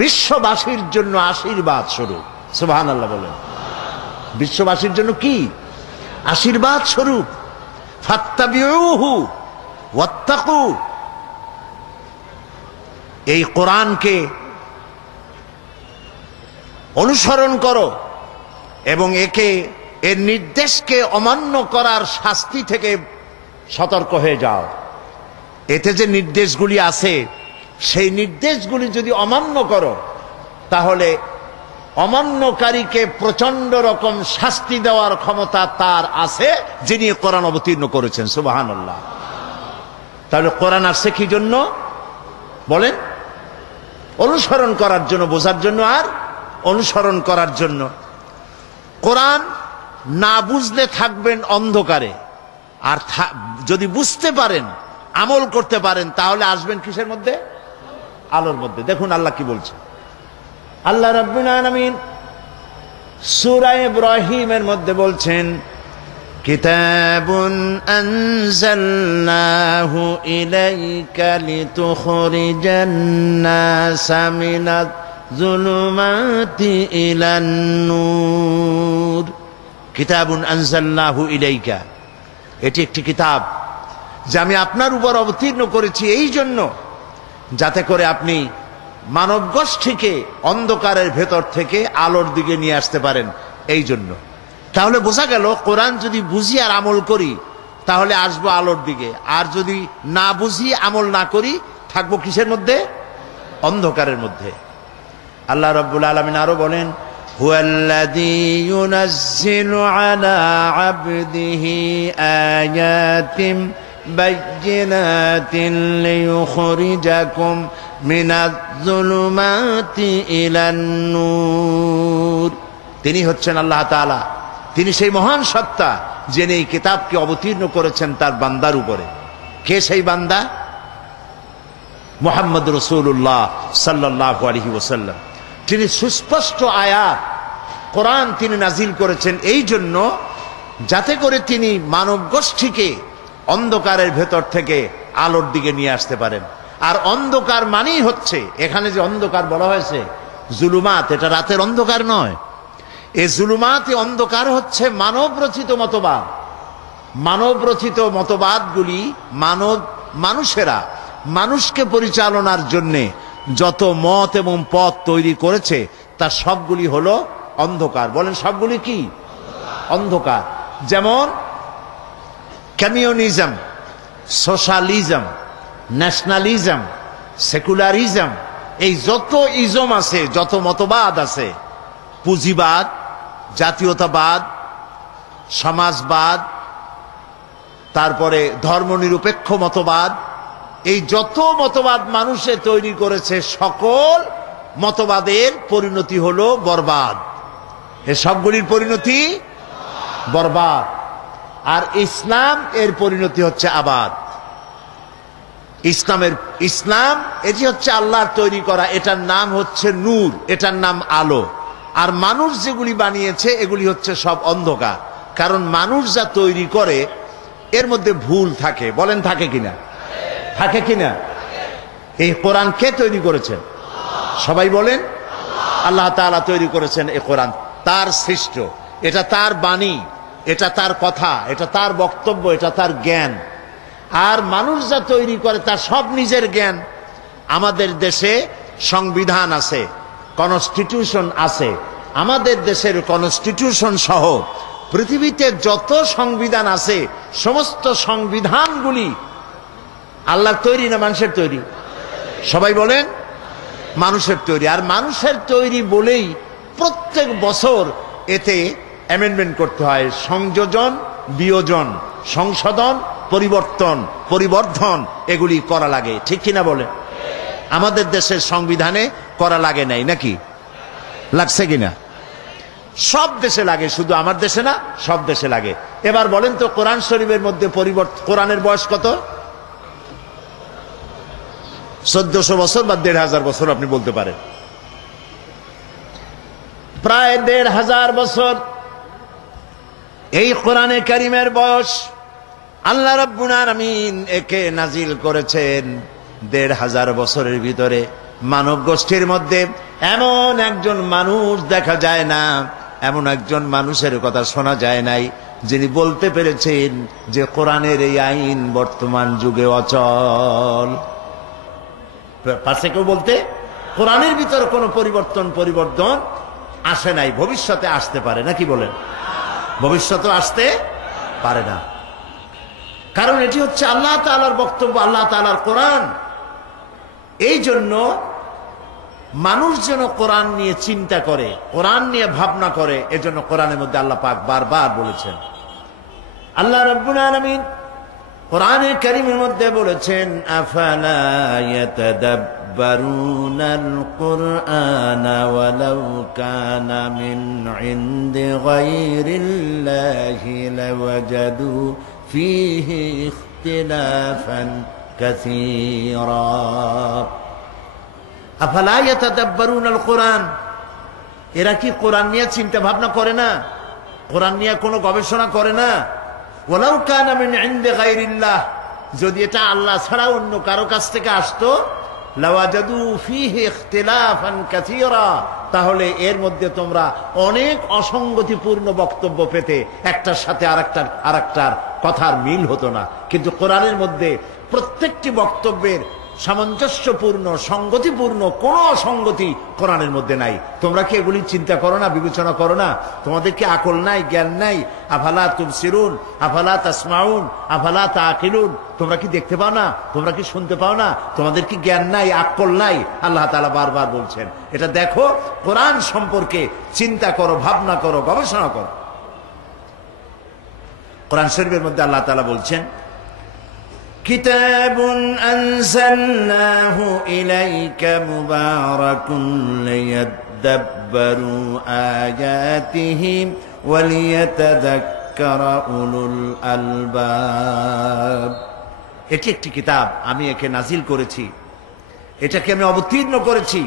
বিশ্ববাসীর জন্য আশীর্বাদ স্বরূপ। সুবহানাল্লাহ বলেন। বিশ্ববাসীর জন্য কি আশীর্বাদ স্বরূপ। ফাত্তাবিউহু ওয়াত্তাকু, এই কোরআনকে অনুসরণ করো এবং এর নির্দেশকে অমান্য করার শাস্তি থেকে সতর্ক হয়ে যাও। এতে যে নির্দেশগুলি আছে, সেই নির্দেশগুলি যদি অমান্য করো, তাহলে অমান্যকারীকে প্রচন্ড রকম শাস্তি দেওয়ার ক্ষমতা তার আছে, যিনি কোরআন অবতীর্ণ করেছেন। সুবহানাল্লাহ। তাহলে কোরআন আসছে কি জন্য বলেন? অনুসরণ করার জন্য, বোঝার জন্য আর অনুসরণ করার জন্য। কোরআন না বুঝলে থাকবেন অন্ধকারে, আর যদি বুঝতে পারেন, আমল করতে পারেন, তাহলে আসবেন কিসের মধ্যে? আলোর মধ্যে। দেখুন আল্লাহ কি বলছে। আল্লাহ রাব্বুল আলামিন সূরা ইব্রাহিমের মধ্যে বলছেন, কিতাবুন আনজালনাহু ইলাইকা লিতুখরিজান নাসা মিনাজ যুলুমাতি ইলান নূর। কিতাবুন আনজালনাহু ইলাইকা, এটি একটি কিতাব যা আমি আপনার উপর অবতীর্ণ করেছি এই জন্য, যাতে করে আপনি মানব গোষ্ঠীকে অন্ধকারের ভেতর থেকে আলোর দিকে নিয়ে আসতে পারেন। এই জন্য তাহলে বোঝা গেল, কোরআন যদি বুঝি আর আমল করি তাহলে আসবো আলোর দিকে, আর যদি না বুঝি আমল না করি থাকবো কিসের মধ্যে? অন্ধকারের মধ্যে। আল্লাহ রাব্বুল আলামিন আরো বলেন, হুয়াল্লাযী ইউনাজ্জিলু আলা আবদিহি আয়াতিম বায়্যিনাতিন লিইখরিজাকুম মিনাজ যুলুমাতি ইলান নূর। তিনি হচ্ছেন আল্লাহ তাআলা, তিনি সেই মহান সত্তা যিনি এই কিতাবকে অবতীর্ণ করেছেন তার বান্দার উপরে। কে সেই বান্দা? মুহাম্মদ রাসূলুল্লাহ সাল্লাল্লাহু আলাইহি ওয়াসাল্লাম। তিনি সুস্পষ্ট আয়াত কোরআন তিনি নাজিল করেছেন এই জন্য, যাতে করে তিনি মানব গোষ্ঠীকে অন্ধকারের ভেতর থেকে আলোর দিকে নিয়ে আসতে পারেন। আর অন্ধকার মানেই হচ্ছে, এখানে যে অন্ধকার বলা হয়েছে জুলুমাত, এটা রাতের অন্ধকার নয়। এই জুলুমাতে অন্ধকার হচ্ছে মানব রচিত মতবাদ। মানব রচিত মতবাদগুলি মানুষেরা মানুষকে পরিচালনার জন্যে যত মত এবং পথ তৈরি করেছে, তার সবগুলি হলো অন্ধকার। বলেন সবগুলি কি? অন্ধকার। যেমন কমিউনিজম, সোশ্যালিজম, ন্যাশনালিজম, সেকুলারিজম, এই যত ইজম আছে, যত মতবাদ আছে, পুঁজিবাদ, জাতীয়তাবাদ, সমাজবাদ, তারপরে ধর্মনিরপেক্ষ মতবাদ, এই যত মতবাদ মানুষে তৈরি করেছে, সকল মতবাদের পরিণতি হলো বরবাদ। এই সবগুলির পরিণতি বরবাদ। আর ইসলাম এর পরিণতি হচ্ছে আবাদ। ইসলাম এটি হচ্ছে আল্লাহর তৈরি করা, এটার নাম হচ্ছে নূর, এটার নাম আলো। আর মানুষ যেগুলি বানিয়েছে এগুলি হচ্ছে সব অন্ধকার। কারণ মানুষ যা তৈরি করে এর মধ্যে ভুল থাকে। বলেন থাকে কিনা? থাকে কিনা? এই কোরআন কে তৈরি করেছেন? সবাই বলেন আল্লাহ তাআলা তৈরি করেছেন। এই কোরআন তার সৃষ্ট, এটা তার বাণী। এটা তার কথা, এটা তার বক্তব্য, এটা তার জ্ঞান। আর মানুষ যা তৈরি করে তার সব নিজের জ্ঞান। আমাদের দেশে সংবিধান আছে, কনস্টিটিউশন আছে। আমাদের দেশের কনস্টিটিউশন সহ পৃথিবীতে যত সংবিধান আছে সমস্ত সংবিধানগুলি আল্লাহর তৈরি না মানুষের তৈরি? সবাই বলেন মানুষের তৈরি। আর মানুষের তৈরি বলেই প্রত্যেক বছর এতে অ্যামেন্ডমেন্ট করতে হয়, সংযোজন, বিয়োজন, সংশোধন, পরিবর্তন, পরিবর্ধন এগুলি করা লাগে, ঠিক কিনা বলে? আমাদের দেশের সংবিধানে করা লাগে নাই নাকি? লাগছে কিনা? সব দেশে লাগে, শুধু আমার দেশে না, সব দেশে লাগে। এবার বলেন তো কোরআন শরীফের মধ্যে পরিবর্তন, কোরআনের বয়স কত? 1400 বছর বা 1500 বছর আপনি বলতে পারেন। প্রায় 1500 বছর এই কোরআনে কারিমের বয়স। আল্লাহ রাব্বুল আলামিন একে নাজিল করেছেন 1500 বছরের ভিতরে। মানব গোষ্ঠীর মধ্যে এমন একজন মানুষ দেখা যায় না, এমন একজন মানুষের কথা শোনা যায় নাই যিনি বলতে পেরেছেন যে কোরআনের এই আইন বর্তমান যুগে অচল। পারছে কেউ বলতে? কোরআনের ভিতর কোনো পরিবর্তন আসে নাই, ভবিষ্যতে আসতে পারে নাকি বলেন? ভবিষ্যতে আসতে পারে না, কারণ এটি হচ্ছে আল্লাহ তাআলার বক্তব্য, আল্লাহ তাআলার কোরআন। এই জন্য মানুষ যেন কোরআন নিয়ে চিন্তা করে, কোরআন নিয়ে ভাবনা করে, এজন্য কোরআনের মধ্যে আল্লাহ পাক বারবার বলেছেন। আল্লাহ রাব্বুল আলামিন কোরআনে কারীমের মধ্যে বলেছেন, আফালা ইয়াতাদাব্বারুনাল কুরআনা ওয়ালাউ কানা মিন ইনদি গায়রিল্লাহি লাওয়াজাদু ফীহি ইখতিলাফান কাসীরা। আফালা ইয়াতাদাব্বারুনাল কুরআন, এরা কি কোরআন নিয়ে চিন্তা ভাবনা করে না? কোরআন নিয়ে কোনো গবেষণা করে না? ওয়ালাউ কানা মিন ইনদি গায়রিল্লাহ, যদি এটা আল্লাহ ছাড়া অন্য কারো কাছ থেকে আসতো, লাওয়াজাদু ফীহি ইখতিলাফান কাসীরা, তাহলে এর মধ্যে তোমরা অনেক অসঙ্গতিপূর্ণ বক্তব্য পেতে, একটার সাথে আরেকটার কথার মিল হতো না। কিন্তু কোরআনের মধ্যে প্রত্যেকটি বক্তব্যের সামঞ্জস্যপূর্ণ, সঙ্গতিপূর্ণ, কোনো অসঙ্গতি কোরআনের মধ্যে নাই। তোমরা কি এগুলি চিন্তা করো না, বিবেচনা করো না? তোমাদের কি আকল নাই, জ্ঞান নাই? আফালা তুবসিরুন, আফালা তাসমাউন, আফালা তাকিলুন, তোমরা কি দেখতে পাও না? তোমরা কি শুনতে পাও না? তোমাদের কি জ্ঞান নাই, আকল নাই? আল্লাহ তাআলা বারবার বলছেন এটা দেখো, কোরআন সম্পর্কে চিন্তা করো, ভাবনা করো, গবেষণা করো। কোরআন শরীফের মধ্যে আল্লাহ তাআলা বলছেন, কিতাবুন আনজালনাহু ইলাইকা মুবারাকুন লিয়াদাব্বারু আয়াতিহি ওয়া লিয়াতাযাক্কারা উলুল আলবাব। এটি একটি কিতাব, আমি একে নাজিল করেছি, এটাকে আমি অবতীর্ণ করেছি।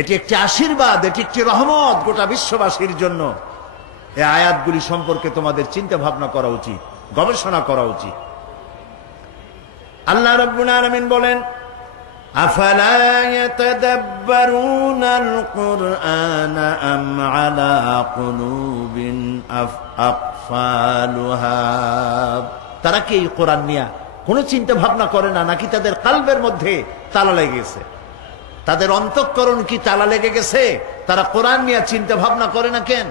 এটি একটি আশীর্বাদ, এটি একটি রহমত গোটা বিশ্ববাসীর জন্য। এই আয়াতগুলি সম্পর্কে তোমাদের চিন্তা ভাবনা করা উচিত, গবেষণা করা উচিত। আল্লাহ রাব্বুল আলামিন বলেন, আফালা ইয়াতাদাব্বারুনাল কুরআনা আম আলা কুলুবিন আকফালুহা, তারা কি এই কোরআন নিয়ে কোনো চিন্তা ভাবনা করে না, নাকি তাদের কলবের মধ্যে তালা লেগে গেছে? তাদের অন্তঃকরণ কি তালা লেগে গেছে? তারা কোরআন নিয়ে চিন্তা ভাবনা করে না কেন?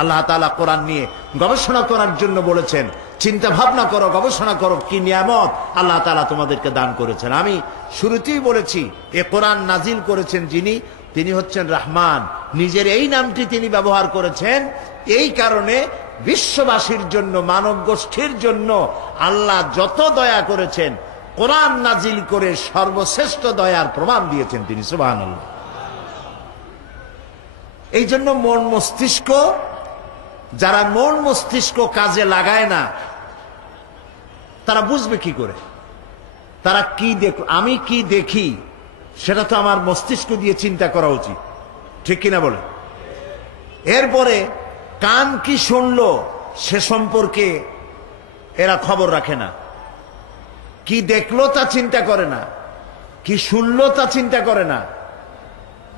আল্লাহ তাআলা কোরআন নিয়ে গবেষণা করার জন্য বলেছেন, চিন্তা ভাবনা করো, গবেষণা করো, কি নিয়ামত আল্লাহ তাআলা তোমাদেরকে দান করেছেন। আমি শুরুতেই বলেছি, এ কোরআন নাজিল করেছেন যিনি, তিনি হচ্ছেন রহমান। নিজের এই নামটি তিনি ব্যবহার করেছেন, এই কারণে বিশ্ববাসীর জন্য, মানব গোষ্ঠীর জন্য আল্লাহ যত দয়া করেছেন, কোরআন নাজিল করে সর্বশ্রেষ্ঠ দয়ার প্রমাণ দিয়েছেন তিনি। সুবহানাল্লাহ। এই জন্য মন মস্তিষ্ক, যারা মন মস্তিষ্ক কাজে লাগায় না, তারা বুঝবে কি করে? তারা কি আমি কি দেখি সেটা তো আমার মস্তিষ্ক দিয়ে চিন্তা করা উচিত, ঠিক কিনা বলে? এরপরে কান কি শুনলো সে সম্পর্কে এরা খবর রাখে না। কি দেখলো তা চিন্তা করে না, কি শুনলো তা চিন্তা করে না।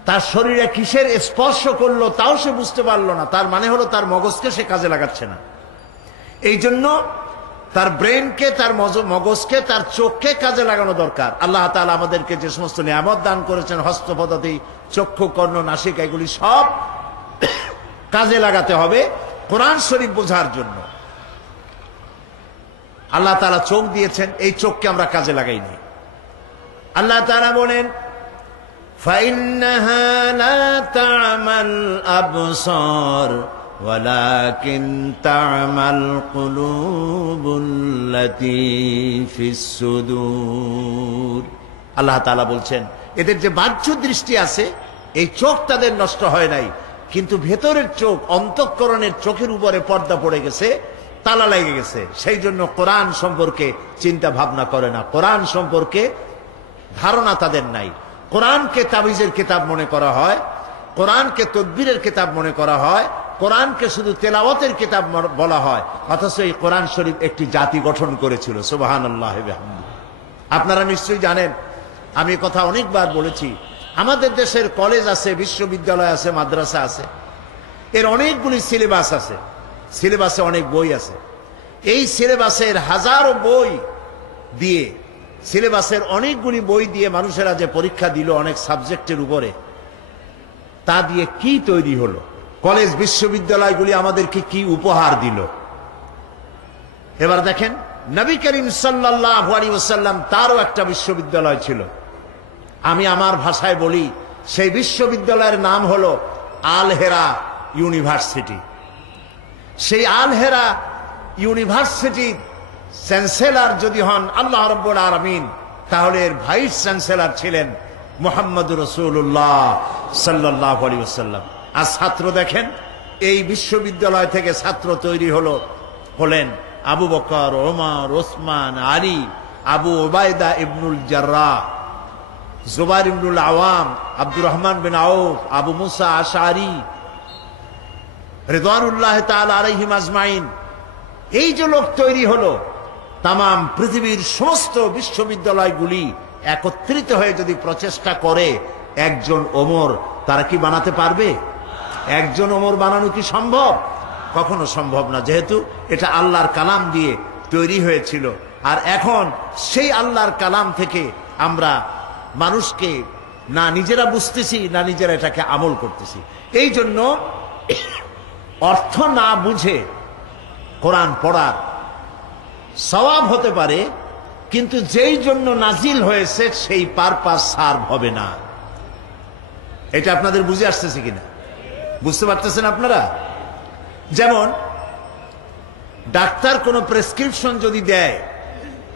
তার শরীরে কিসের স্পর্শ করলো তাও সে বুঝতে পারলো না, তার মানে হলো তার মগজকে সে কাজে লাগাচ্ছে না। এই জন্য তার ব্রেনকে, তার মগজকে, তার চোখকে কাজে লাগানো দরকার। আল্লাহ তাআলা আমাদেরকে যে সমস্ত নিয়ামত দান করেছেন, হস্তপদাতি, চক্ষু, কর্ণ, নাসিকা, এগুলি সব কাজে লাগাতে হবে কোরআন শরীফ বোঝার জন্য। আল্লাহ তাআলা চোখ দিয়েছেন, এই চোখকে আমরা কাজে লাগাইনি। আল্লাহ তাআলা বলেন فإنها لا تعمى الأبصار ولكن تعمى القلوب التي في الصدور। আল্লাহ তাআলা বলছেন এদের যে বাহ্য দৃষ্টি আছে এই চোখ তাদের নষ্ট হয় নাই, কিন্তু ভেতরের চোখ, অন্তঃকরণের চোখের উপরে পর্দা পড়ে গেছে, তালা লেগে গেছে। সেই জন্য কোরআন সম্পর্কে চিন্তা ভাবনা করে না, কোরআন সম্পর্কে ধারণা তাদের নাই। কোরআনকে তাবিজের কিতাব মনে করা হয়, কোরআনকে তদবিরের কিতাব মনে করা হয়, কোরআনকে শুধু তেলাওয়াতের কিতাব বলা হয়, অথচ এই কোরআন শরীফ একটি জাতি গঠন করেছিল। সুবহানাল্লাহ ওয়া বিহামদিহি। আপনারা নিশ্চয়ই জানেন, আমি কথা অনেকবার বলেছি, আমাদের দেশের কলেজ আছে, বিশ্ববিদ্যালয় আছে, মাদ্রাসা আছে, এর অনেকগুলি সিলেবাস আছে, সিলেবাসে অনেক বই আছে। এই সিলেবাসের হাজারো বই দিয়ে, সিলেবাসের অনেকগুলি বই দিয়ে মানুষেরা যে পরীক্ষা দিল অনেক সাবজেক্টের উপরে, তা দিয়ে কি তৈরি হলো? কলেজ বিশ্ববিদ্যালয়গুলি আমাদেরকে কি উপহার দিল? এবার দেখেন, নবী করিম সাল্লাল্লাহু আলাইহি ওয়াসাল্লাম তারও একটা বিশ্ববিদ্যালয় ছিল। আমি আমার ভাষায় বলি, সেই বিশ্ববিদ্যালয়ের নাম হলো আল হেরা ইউনিভার্সিটি। সেই আল হেরা ইউনিভার্সিটির চ্যান্সেলর যদি হন আল্লাহ রাব্বুল আলামিন, তাহলে এর ভাইস চ্যান্সেলর ছিলেন মুহাম্মদুর রাসূলুল্লাহ সাল্লাল্লাহু আলাইহি ওয়াসাল্লাম। আর ছাত্র দেখেন, এই বিশ্ববিদ্যালয় থেকে ছাত্র তৈরি হলেন আবু বকর, ওমর, ওসমান, আলী, আবু ওবায়দা ইবনুল জাররাহ, জুবাইর ইবনুল আওয়াম, আব্দুর রহমান বিন আউফ, আবু মুসা আশআরী রিদওয়ানুল্লাহ তাআলা আলাইহিম আজমাইন। এই যে লোক তৈরি হলো, তামাম পৃথিবীর সমস্ত বিশ্ববিদ্যালয়গুলি একত্রিত হয়ে যদি প্রচেষ্টা করে, একজন ওমর তারা কি বানাতে পারবে? একজন ওমর বানানো কি সম্ভব? কখনো সম্ভব না, যেহেতু এটা আল্লাহর কালাম দিয়ে তৈরি হয়েছিল। আর এখন সেই আল্লাহর কালাম থেকে আমরা মানুষকে না নিজেরা বুঝতেছি, না নিজেরা এটাকে আমল করতেছি। এই জন্য অর্থ না বুঝে কোরআন পড়ার সওয়াব হতে পারে, কিন্তু যেই জন্য নাজিল হয়েছে সেই পারপাস সার্ভ হবে না। এটা আপনাদের বুঝে আসতেছে কিনা? বুঝতে পারতেছেন আপনারা? যেমন ডাক্তার কোনো প্রেসক্রিপশন যদি দেয়,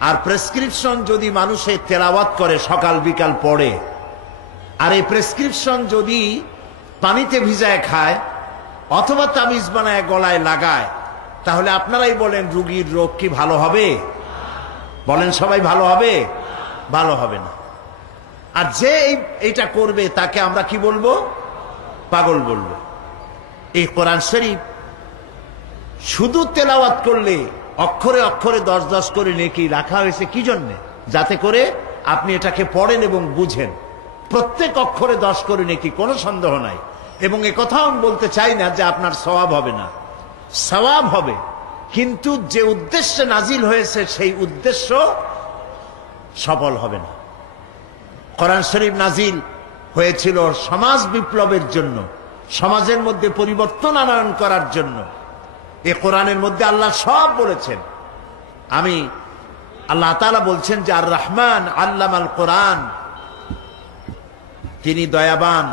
আর প্রেসক্রিপশন যদি মানুষের তেলাওয়াত করে, সকাল বিকাল পড়ে, আর এই প্রেসক্রিপশন যদি পানিতে ভিজায় খায় অথবা তাবিজ বানায় গলায় লাগায়, তাহলে আপনারাই বলেন রোগীর রোগ কি ভালো হবে? বলেন সবাই, ভালো হবে? ভালো হবে না। আর যে এইটা করবে তাকে আমরা কি বলবো? পাগল বলবো। এই কোরআন শরীফ শুধু তেলাওয়াত করলে অক্ষরে অক্ষরে 10-10 করে নেকি রাখা হয়েছে কি জন্যে? যাতে করে আপনি এটাকে পড়েন এবং বুঝেন। প্রত্যেক অক্ষরে 10 করে নেকি, কোনো সন্দেহ নাই। এবং এ কথাও আমি বলতে চাই না যে আপনার সওয়াব হবে না, সওয়াব হবে, কিন্তু যে উদ্দেশ্যে নাজিল হয়েছে সেই উদ্দেশ্য সফল হবে না। কোরআন শরীফ নাজিল হয়েছিল সমাজ বিপ্লবের জন্য, সমাজের মধ্যে পরিবর্তন আনয়ন করার জন্য। এই কোরআনের মধ্যে আল্লাহ সব বলেছেন। আল্লাহ তাআলা বলছেন যে আর রহমান আল্লামাল কোরআন, তিনি দয়াবান,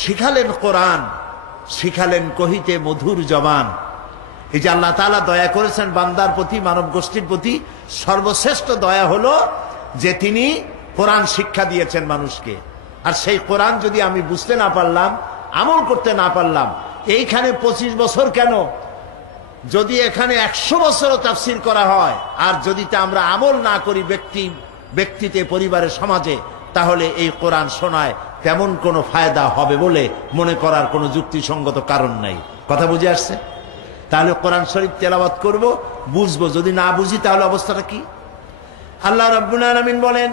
শিখালেন কোরআন, শিখালেন কহিতে মধুর জবান। এই যে আল্লাহ তাআলা দয়া করেছেন বান্দার প্রতি, মানব গোষ্ঠীর প্রতি, সর্বশ্রেষ্ঠ দয়া হলো যে তিনি কোরআন শিক্ষা দিয়েছেন মানুষকে। আর সেই কোরআন যদি আমি বুঝতে না পারলাম, আমল করতে না পারলাম, এইখানে 25 বছর কেন, যদি এখানে 100 বছরও তাফসীর করা হয়, আর যদি তা আমরা আমল না করি ব্যক্তিতে, পরিবারে, সমাজে, তাহলে এই কোরআন শোনায় তেমন কোনো ফায়দা হবে বলে মনে করার কোনো যুক্তিসঙ্গত কারণ নাই। কথা বুঝে আসছে? তাহলে কোরআন শরীফ তেলাওয়াত করব, বুঝবো। যদি না বুঝি তাহলে অবস্থাটা কি? আল্লাহ রাব্বুল আলামিন বলেন,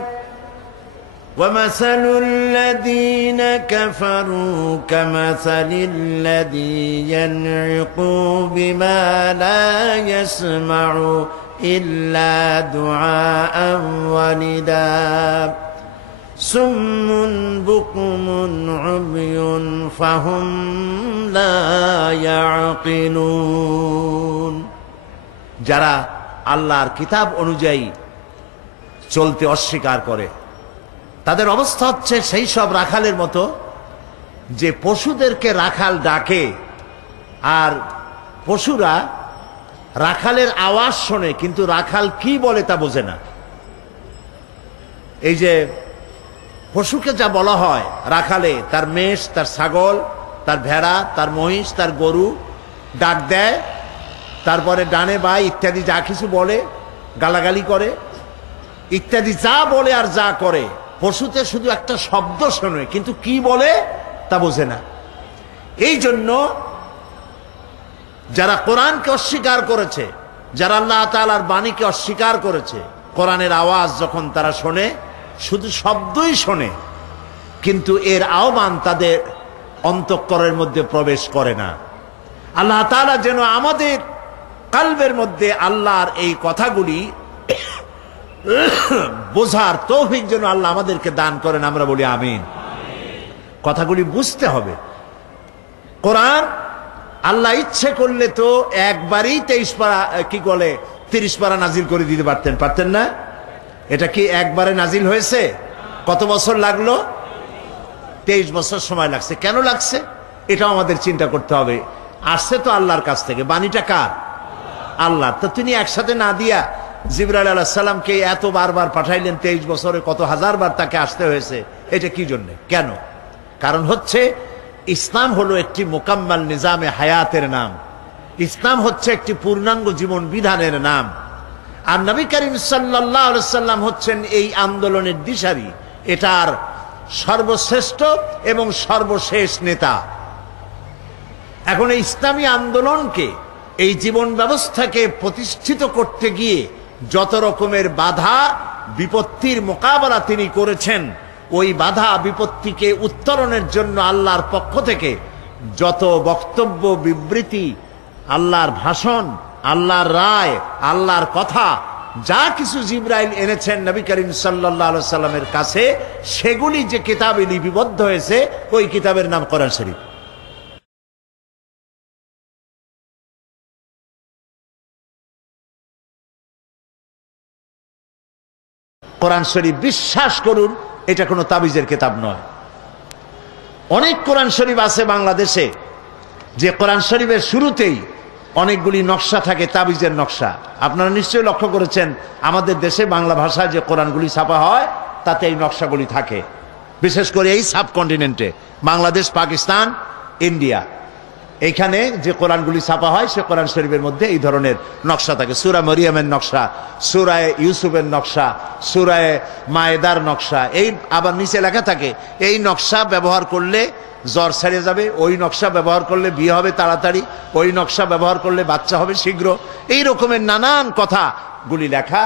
وَمَثَلُ الَّذِينَ كفروا كمثل الذي ينعق بما لا يسمع إلا دعاء ونداء صم بكم عمي فهم لا يعقلون। যারা আল্লাহর কিতাব অনুযায়ী চলতে অস্বীকার করে তাদের অবস্থা হচ্ছে সেই সব রাখালের মতো যে পশুদেরকে রাখাল ডাকে আর পশুরা রাখালের আওয়াজ শোনে কিন্তু রাখাল কি বলে তা বোঝে না। এই যে পশুকে যা বলা হয় রাখালে তার মেষ, তার ছাগল, তার ভেড়া, তার মহিষ, তার গরু ডাক দেয়, তারপরে ডানে বাই ইত্যাদি যা কিছু বলে, গালাগালি করে ইত্যাদি যা বলে আর যা করে, পশুতে শুধু একটা শব্দ শোনে কিন্তু কি বলে তা বোঝে না। এই জন্য যারা কোরআনকে অস্বীকার করেছে, যারা আল্লাহ তাআলার বাণীকে অস্বীকার করেছে, কোরআনের আওয়াজ যখন তারা শোনে শুধু শব্দই শোনে কিন্তু এর আহ্বান তাদের অন্তঃকরণের মধ্যে প্রবেশ করে না। আল্লাহ তাআলা যেন আমাদের কলবের মধ্যে আল্লাহর এই কথাগুলি বোঝার তৌফিক যেন আল্লাহ আমাদেরকে দান করেন, আমরা বলি আমিন। কথাগুলি বুঝতে হবে। কোরআন আল্লাহ ইচ্ছে করলে তো একবারই 23 পারা কি বলে 30 পারা নাজিল করে দিতে পারতেন না? এটা কি একবারে নাজিল হয়েছে? কত বছর লাগলো? 23 বছর সময় লাগছে। কেন লাগছে এটাও আমাদের চিন্তা করতে হবে। আসছে তো আল্লাহর কাছ থেকে, বাণীটা কার? আল্লাহ। তো তিনি একসাথে না দিয়া জিবরাইল আলাইহিস সালামকে এত বারবার পাঠাইলেন, 23 বছরে কত হাজারবার তাকে আসতে হয়েছে। এটা কি জন্য? কেন? কারণ হচ্ছে ইসলাম হলো একটি মোকাম্মাল নিজামে হায়াতের নাম। ইসলাম হচ্ছে একটি পূর্ণাঙ্গ জীবন বিধানের নাম। আর নবী করিম সাল্লাল্লাহু আলাইহি সাল্লাম হচ্ছেন এই আন্দোলনের দিশারি, এটার সর্বশ্রেষ্ঠ এবং সর্বশেষ নেতা। এখন এই ইসলামী আন্দোলনকে, এই জীবন ব্যবস্থাকে প্রতিষ্ঠিত করতে গিয়ে যত রকমের বাধা বিপত্তির মোকাবেলা তিনি করেছেন, ওই বাধা বিপত্তিকে উত্তরণের জন্য আল্লাহর পক্ষ থেকে যত বক্তব্য, বিবৃতি, আল্লাহর ভাষণ, আল্লাহর রায়, আল্লাহর কথা যা কিছু জিবরাইল এনেছেন নবী করিম সাল্লাল্লাহু আলাইহি সাল্লামের কাছে, সেগুলি যে কিতাবে লিপিবদ্ধ হয়েছে ওই কিতাবের নাম কোরআন শরীফ। কোরআন শরীফ বিশ্বাস করুন, এটা কোনো তাবিজের কিতাব নয়। অনেক কোরআন শরীফ আছে বাংলাদেশে যে কোরআন শরীফের শুরুতেই অনেকগুলি নকশা থাকে, তাবিজের নকশা। আপনারা নিশ্চয়ই লক্ষ্য করেছেন আমাদের দেশে বাংলা ভাষায় যে কোরআনগুলি ছাপা হয় তাতে এই নকশাগুলি থাকে, বিশেষ করে এই সাবকন্টিনেন্টে বাংলাদেশ, পাকিস্তান, ইন্ডিয়া, এইখানে যে কোরআনগুলি ছাপা হয় সে কোরআন শরীফের মধ্যে এই ধরনের নকশা থাকে। সূরা মরিয়মের নকশা, সূরা ইউসুফের নকশা, সূরা মায়েদার নকশা, এই আবার নিচে লেখা থাকে এই নকশা ব্যবহার করলে জ্বর ছেড়ে যাবে, ওই নকশা ব্যবহার করলে বিয়ে হবে তাড়াতাড়ি, ওই নকশা ব্যবহার করলে বাচ্চা হবে শীঘ্র, এই রকমের নানান কথাগুলি লেখা।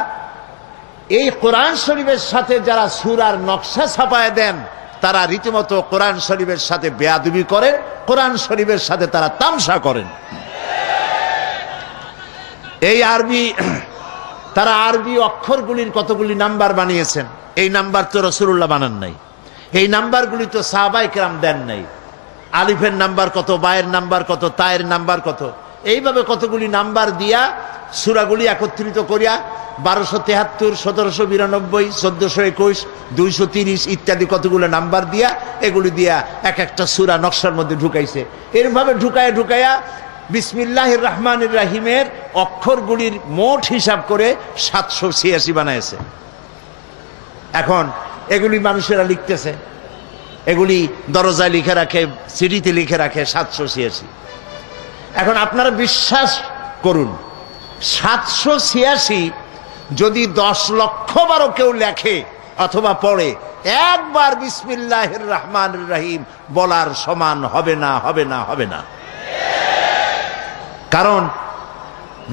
এই কোরআন শরীফের সাথে যারা সূরার নকশা ছাপায় দেন তারা রীতিমতো কোরআন শরীফের সাথে বেয়াদবি করেন, কোরআন শরীফের সাথে তারা তামসা করেন। এই আরবি, তারা আরবি অক্ষরগুলির কতগুলি নাম্বার বানিয়েছেন। এই নাম্বার তো রাসূলুল্লাহ বানান নাই, এই নাম্বারগুলি তো সাহাবায়ে কেরাম দেন নাই। আলিফের নাম্বার কত, বায়ের নাম্বার কত, তায়ের নাম্বার কত, এইভাবে কতগুলি নাম্বার দিয়া সূরাগুলি একত্রিত করিয়া 1273, 1792, 1421, 230 ইত্যাদি কতগুলো নাম্বার দিয়া এগুলি দিয়া এক একটা সূরা নকশার মধ্যে ঢুকাইছে। এরভাবে ঢুকায়া বিসমিল্লাহির রহমানির রহিমের অক্ষরগুলির মোট হিসাব করে 786 বানাইছে। এখন এগুলি মানুষেরা লিখতেছে, এগুলি দরজায় লিখে রাখে, সিডিতে লিখে রাখে 786। এখন আপনারা বিশ্বাস করুন, 786 যদি 10 লক্ষ বারও কেউ লেখে অথবা পড়ে, একবার বিসমিল্লাহির রহমানির রহিম বলার সমান হবে না, হবে না, হবে না। কারণ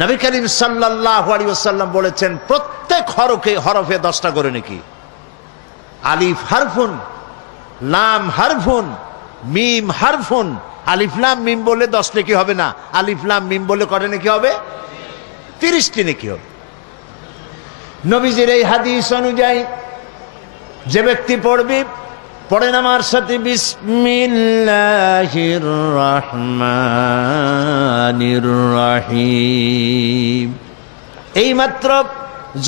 নবী করিম সাল্লাল্লাহু আলাইহি ওয়াসাল্লাম বলেছেন প্রত্যেক হরফে 10টা করে নাকি। আলিফ হারফুন লাম হারফুন, মিম হারফুন। আলিফ লাম মিম বলে 10 নেকি হবে না, আলিফ লাম মিম বলে কটা নেকি হবে? 30টি নেকি হবে। নবীজির এই হাদিস অনুযায়ী যে ব্যক্তি পড়েন আমার সাথে বিসমিল্লাহির রহমানির রহিম, এই মাত্র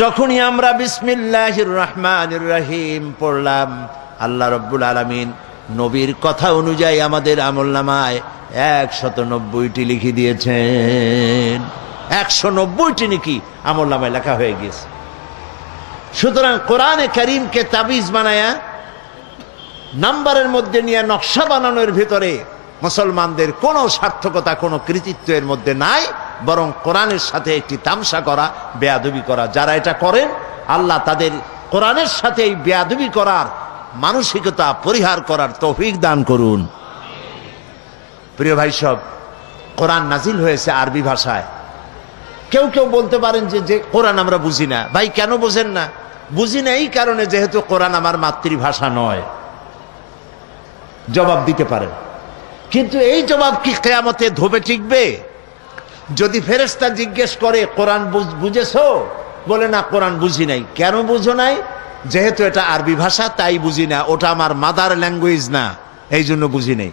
যখনই আমরা বিসমিল্লাহির রহমানির রহিম পড়লাম, আল্লাহ রাব্বুল আলামিন নবীর কথা অনুযায়ী আমাদের আমলনামায় 190টি লিখে দিয়েছেন। 190টি নাকি আমলনামায় লেখা হয়ে গেছে। সুতরাং কোরআনে কারীমকে তাবিজ বানায়া নাম্বারের মধ্যে নিয়ে নকশা বানানোর ভিতরে মুসলমানদের কোনো সার্থকতা, কোনো কৃতিত্বের মধ্যে নাই, বরং কোরআনের সাথে একটি তামসা করা, বেয়াদবি করা। যারা এটা করেন আল্লাহ তাদের কোরআনের সাথে এই বেয়াদবি করার মানসিকতা পরিহার করার তৌফিক দান করুন। প্রিয় ভাই সব, কোরআন নাজিল হয়েছে আরবি ভাষায়। কেউ কেউ বলতে পারেন যে কোরআন আমরা বুঝি না। ভাই কেন বোঝেন না? বুঝি না এই কারণে যেহেতু কোরআন আমার মাতৃভাষা নয়। জবাব দিতে পারেন, কিন্তু এই জবাব কি কিয়ামতে ধোপে টিকবে? যদি ফেরেশতা জিজ্ঞেস করে কোরআন বুঝেছো, বলে না কোরআন বুঝি নাই। কেন বুঝো নাই? যেহেতু এটা আরবি ভাষা তাই বুঝি না, ওটা আমার মাদার ল্যাঙ্গুয়েজ না, এই জন্য বুঝি নাই।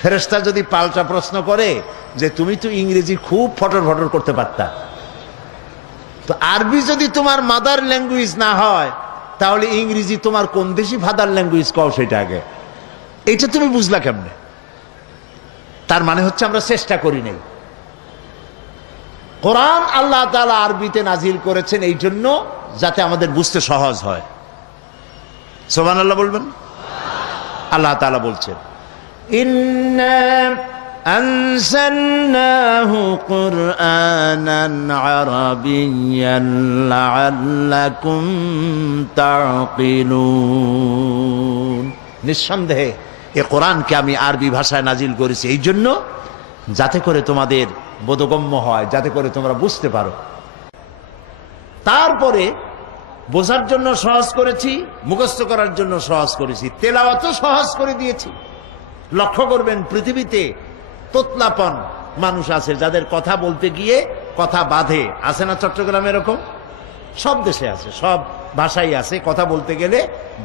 ফেরেশতা যদি পাল্টা প্রশ্ন করে যে তুমি তো ইংরেজি খুব ফটর ফটর করতে পারতা, তো আরবি যদি তোমার মাদার ল্যাঙ্গুয়েজ না হয়, তাহলে ইংরেজি তোমার কোন দেশি ফাদার ল্যাঙ্গুয়েজ কও সেটা আগে। এটা তুমি বুঝলা কেমনে? তার মানে হচ্ছে আমরা চেষ্টা করি নাই। কোরআন আল্লাহ তাআলা আরবিতে নাজিল করেছেন এই জন্য যাতে আমাদের বুঝতে সহজ হয়। সুবহানাল্লাহ বলবেন। আল্লাহ তাআলা বলছেন, ইন্না আনজালনাহু কুরআনান আরাবিয়্যান লাআল্লাকুম তা'কিলুন। নিঃসন্দেহে এ কোরআনকে আমি আরবি ভাষায় নাজিল করেছি এই জন্য যাতে করে তোমাদের বোধগম্য হয়, যাতে করে তোমরা বুঝতে পারো। তারপরে বোঝার জন্য সহজ করেছি, মুখস্থ করার জন্য সহজ করেছি, তেলাওয়াতও সহজ করে দিয়েছি। লক্ষ্য করবেন পৃথিবীতে তোতলাপন মানুষ আছে যাদের কথা বলতে গিয়ে কথা বাঁধে। আছে না চট্টগ্রামে এরকম? সব দেশে আছে, সব ভাষাই আছে, কথা বলতে গেলে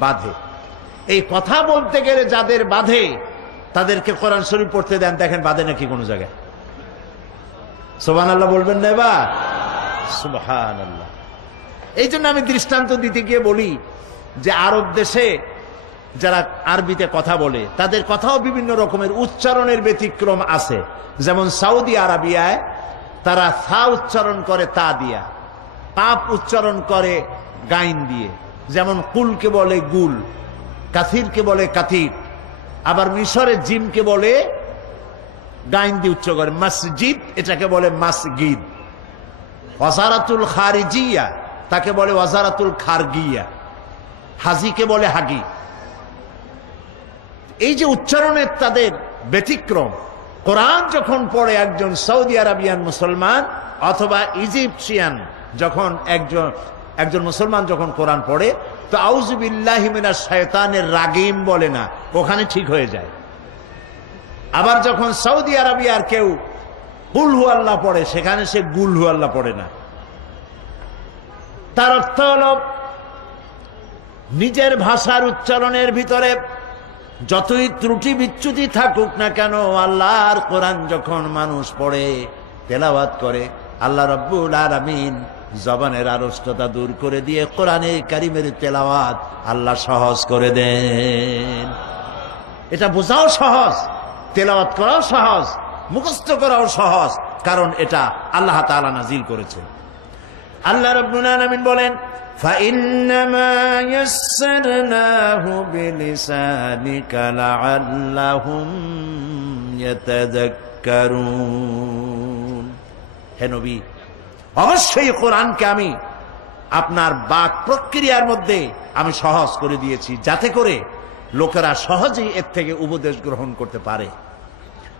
বাঁধে। এই কথা বলতে গেলে যাদের বাঁধে তাদেরকে কোরআন শরীফ পড়তে দেন, দেখেন বাঁধে নাকি কোনো জায়গায়? সুবহানাল্লাহ বলবেন না এবার? সুবহানাল্লাহ। এই জন্য আমি দৃষ্টান্ত দিতে গিয়ে বলি যে আরব দেশে যারা আরবিতে কথা বলে তাদের কথাও বিভিন্ন রকমের উচ্চারণের ব্যতিক্রম আছে। যেমন সৌদি আরবিয়ায় তারা সা উচ্চারণ করে তা দিয়া, কাপ উচ্চারণ করে গাইন দিয়ে। যেমন কুলকে বলে গুল, কাথিরকে বলে কাথির। আবার মিশরে জিমকে বলে গাইন দিয়ে উচ্চ করে মসজিদ, এটাকে বলে মাসগিদ। ওয়াজারাতুল খারিজিয়া তাকে বলে ওয়াজারাতুল খারগিয়া। হাজিকে বলে হাগি। এই যে উচ্চারণের তাদের ব্যতিক্রম, কোরআন যখন পড়ে একজন সৌদি আরবিয়ান মুসলমান অথবা ইজিপশিয়ান, যখন একজন মুসলমান যখন কোরআন পড়ে, তো আউযু বিল্লাহি মিনাশ শায়তানির রাগীম বলে না, ওখানে ঠিক হয়ে যায়। আবার যখন সৌদি আরবিয়ার কেউ কুল হু আল্লাহ পড়ে, সেখানে সে গুল হু আল্লাহ পড়ে না। তার অর্থ হল নিজের ভাষার উচ্চারণের ভিতরে যতই ত্রুটি বিচ্যুতি থাকুক না কেন, আল্লাহর কোরআন যখন মানুষ পড়ে, তেলাওয়াত করে, আল্লাহ রাব্বুল আলামিন জবানের আড়ষ্টতা দূর করে দিয়ে কোরআনে কারীমের তেলাওয়াত আল্লাহ সহজ করে দেন। এটা বোঝাও সহজ, তেলাওয়াত করাও সহজ, মুখস্থ করাও সহজ, কারণ এটা আল্লাহ তাআলা নাজিল করেছেন। আল্লাহ রাব্বুল আলামিন বলেন, فَإِنَّمَا يَسَّرْنَاهُ بِلِسَانِكَ لَعَلَّهُمْ يَتَذَكَّرُونَ। হে নবী, অবশ্যই কোরআনকে আমি আপনার বাক প্রক্রিয়ার মধ্যে আমি সহজ করে দিয়েছি, যাতে করে লোকেরা সহজেই এর থেকে উপদেশ গ্রহণ করতে পারে।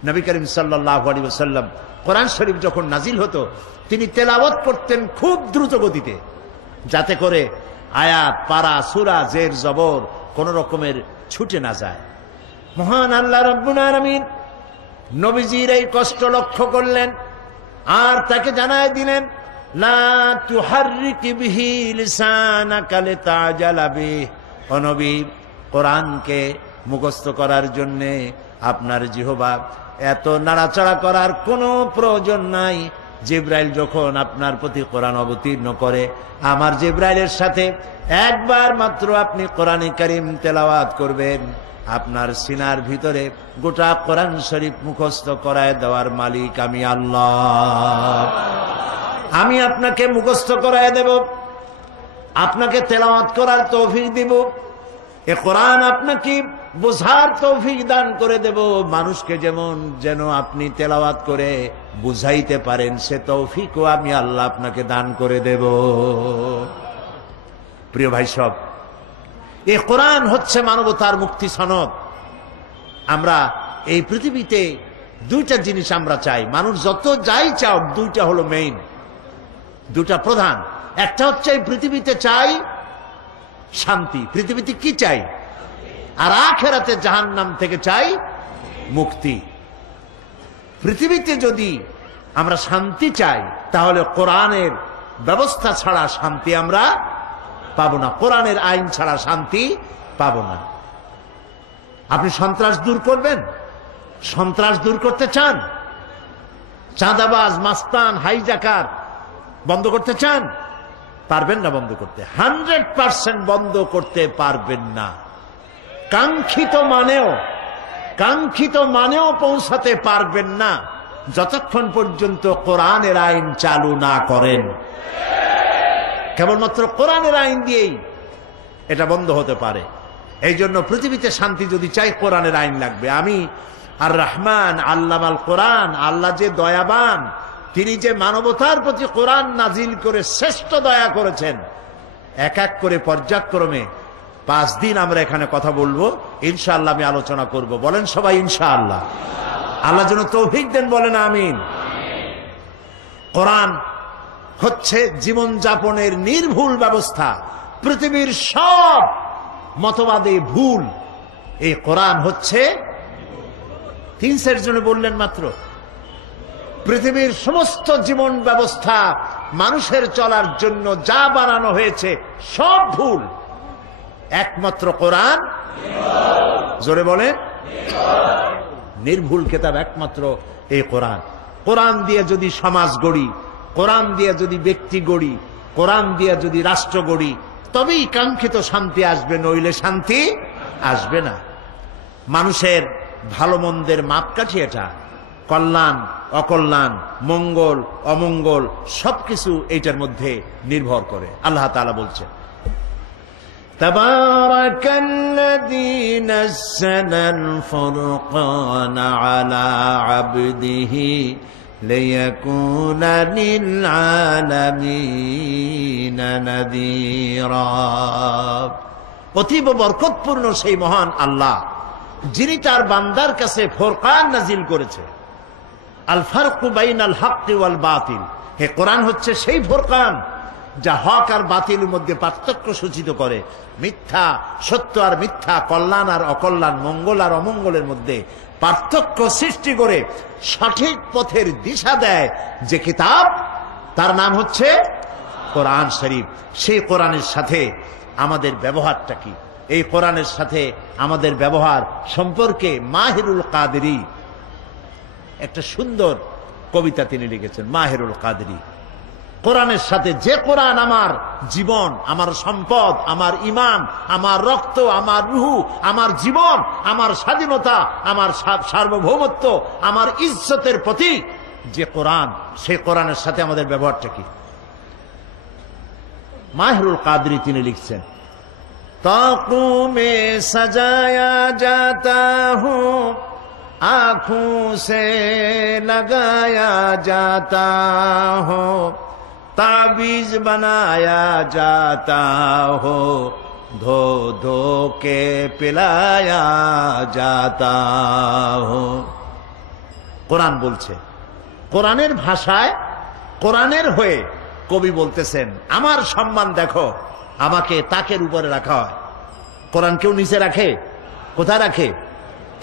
নবী করিম সাল্লাল্লাহু আলাইহি ওয়াসাল্লাম কোরআন শরীফ যখন নাজিল হতো, তিনি তেলাওয়াত করতেন খুব দ্রুত গতিতে, যাতে করে আয়াত, পারা, সূরা, জের, জবর কোন রকমের ছুটে না যায়। মহান আল্লাহ রাব্বুল আলামিন নবীজির এই কষ্ট লক্ষ্য করলেন আর তাকে জানায় দিলেন, লা তুহাররিক বিহি লিসানাকা লিতাজালা বিহি। ও নবী, কোরআনকে মুখস্থ করার জন্য আপনার জিহ্বা এত নাড়াচাড়া করার কোনো প্রয়োজন নাই। জিবরাইল যখন আপনার প্রতি কোরআন অবতীর্ণ করে, আমার জিবরাইলের সাথে একবার মাত্র আপনি কোরআনে কারীম তেলাওয়াত করবেন, আপনার সিনার ভিতরে গোটা কোরআন শরীফ মুখস্থ করায় দেওয়ার মালিক আমি আল্লাহ। আমি আপনাকে মুখস্থ করায় দেব, আপনাকে তেলাওয়াত করার তৌফিক দিব, এ কোরআন আপনাকে বোঝার তৌফিক দান করে দেব। মানুষকে যেমন যেন আপনি তেলাওয়াত করে বুঝাইতে পারেন, সে তৌফিকও আমি আল্লাহ আপনাকে দান করে দেব। প্রিয় ভাই সব, এ কোরআন হচ্ছে মানবতার মুক্তি সনদ। আমরা এই পৃথিবীতে দুইটা জিনিস আমরা চাই, মানুষ যত যাই চাও, দুইটা হলো মেইন, দুটা প্রধান। একটা হচ্ছে এই পৃথিবীতে চাই শান্তি, পৃথিবীতে কি চাই, আর আখিরাতে জাহান্নাম থেকে চাই মুক্তি। পৃথিবীতে যদি আমরা শান্তি চাই, তাহলে কোরআনের ব্যবস্থা ছাড়া শান্তি আমরা পাবো না, কোরআনের আইন ছাড়া শান্তি পাবো না। আপনি সন্ত্রাস দূর করবেন, সন্ত্রাস দূর করতে চান, চাঁদাবাজ, মাস্তান, হাইজাকার বন্ধ করতে চান, পারবেন না বন্ধ করতে, 100% বন্ধ করতে পারবেন না। কাঙ্ক্ষিত মানেও পৌঁছাতে পারবেন না যতক্ষণ পর্যন্ত কোরআনের আইন চালু না করেন। কেবলমাত্র কোরআনের আইন দিয়েই এটা বন্ধ হতে পারে। এই জন্য পৃথিবীতে শান্তি যদি চাই, কোরআনের আইন লাগবে। আমি আর রহমান আল্লামাল কোরআন, আল্লাহ যে দয়াবান, তিনি যে মানবতার প্রতি কোরআন নাজিল করে শ্রেষ্ঠ দয়া করেছেন। এক এক করে পর্যায়ক্রমে 5 দিন আমরা এখানে কথা বলবো, ইনশাআল্লাহ আমি আলোচনা করব। বলেন সবাই ইনশাআল্লাহ। আল্লাহ যেন তৌফিক দেন, বলেন আমিন। কোরআন হচ্ছে জীবন যাপনের নির্ভুল ব্যবস্থা। পৃথিবীর সব মতবাদে ভুল, এই কোরআন হচ্ছে 3 সেট জন্য বললেন মাত্র। পৃথিবীর সমস্ত জীবন ব্যবস্থা মানুষের চলার জন্য যা বানানো হয়েছে সব ভুল, একমাত্র কোরআন, জোরে বলেন, নির্ভুল কিতাব একমাত্র এই কোরআন। কোরআন দিয়ে যদি সমাজ গড়ি, কোরআন দিয়ে যদি ব্যক্তি গড়ি, কোরআন দিয়ে যদি রাষ্ট্র গড়ি, তবেই কাঙ্ক্ষিত শান্তি আসবে, নইলে শান্তি আসবে না। মানুষের ভালো মন্দের মাপকাঠি এটা, কল্যাণ অকল্যাণ, মঙ্গল অমঙ্গল সবকিছু এইটার মধ্যে নির্ভর করে। আল্লাহ তাআলা বলছেন, তাবারাকাল্লাযী নাযালাল ফুরকানা আলা আবদিহি লিয়াকুনা লিল আলামিনা নাযীরা। অতীব বরকতপূর্ণ সেই মহান আল্লাহ, যিনি তার বান্দার কাছে ফুরকান নাজিল করেছে। আল ফারকু বাইনাল হাক্কি ওয়াল বাতিল, হে কোরআন হচ্ছে সেই ফুরকান যা হক আর বাতিলের মধ্যে পার্থক্য সূচিত করে, মিথ্যা সত্য আর মিথ্যা, কল্যাণ আর অকল্যাণ, মঙ্গল আর অমঙ্গলের মধ্যে পার্থক্য সৃষ্টি করে সঠিক পথের দিশা দেয় যে কিতাব, তার নাম হচ্ছে কোরআন শরীফ। সেই কোরআনের সাথে আমাদের ব্যবহারটা কি? এই কোরআনের সাথে আমাদের ব্যবহার সম্পর্কে মাহিরুল কাদেরী একটা সুন্দর কবিতা তিনি লিখেছেন। মাহিরুল কাদেরী, কোরআনের সাথে, যে কোরআন আমার জীবন, আমার সম্পদ, আমার ঈমান, আমার রক্ত, আমার রুহু, আমার জীবন, আমার স্বাধীনতা, আমার সার্বভৌমত্ব, আমার ইজ্জতের প্রতীক যে কোরআন, সেই কোরআনের সাথে আমাদের ব্যবহারটা কি? মাহিরুল কাদেরী তিনি লিখছেন, ताक़ू में सजाया जाता हूँ, आँखों से लगाया जाता हूँ, ताबीज बनाया जाता हो, धो धो के पिलाया जाता हो। কোরআন বলছে, কোরআনের ভাষায়, কোরআনের হয়ে কবি বলতেছেন, আমার সম্মান দেখো, আমাকে তাকের উপরে রাখা হয়। কোরআন কেউ নিচে রাখে? কোথায় রাখে?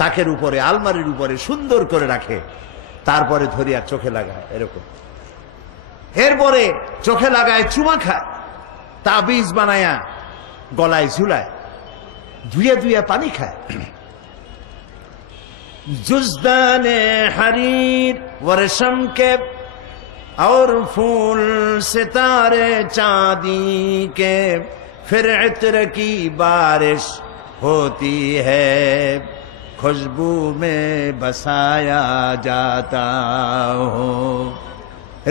তাকের উপরে, আলমারির উপরে সুন্দর করে রাখে, তারপরে ধরিয়া চোখে লাগায় এরকম, এরপরে চোখে লাগায়, চুমা খায়, তাবিজ বানায়া গলায় ঝুলায়, ধুয়ে ধুয়ে পানি খায়। जुज़दाने हरीर व रेशम के और फूल सितारे चांदी के, फिर इत्र की बारिश होती है, खुशबू में बसाया जाता हो।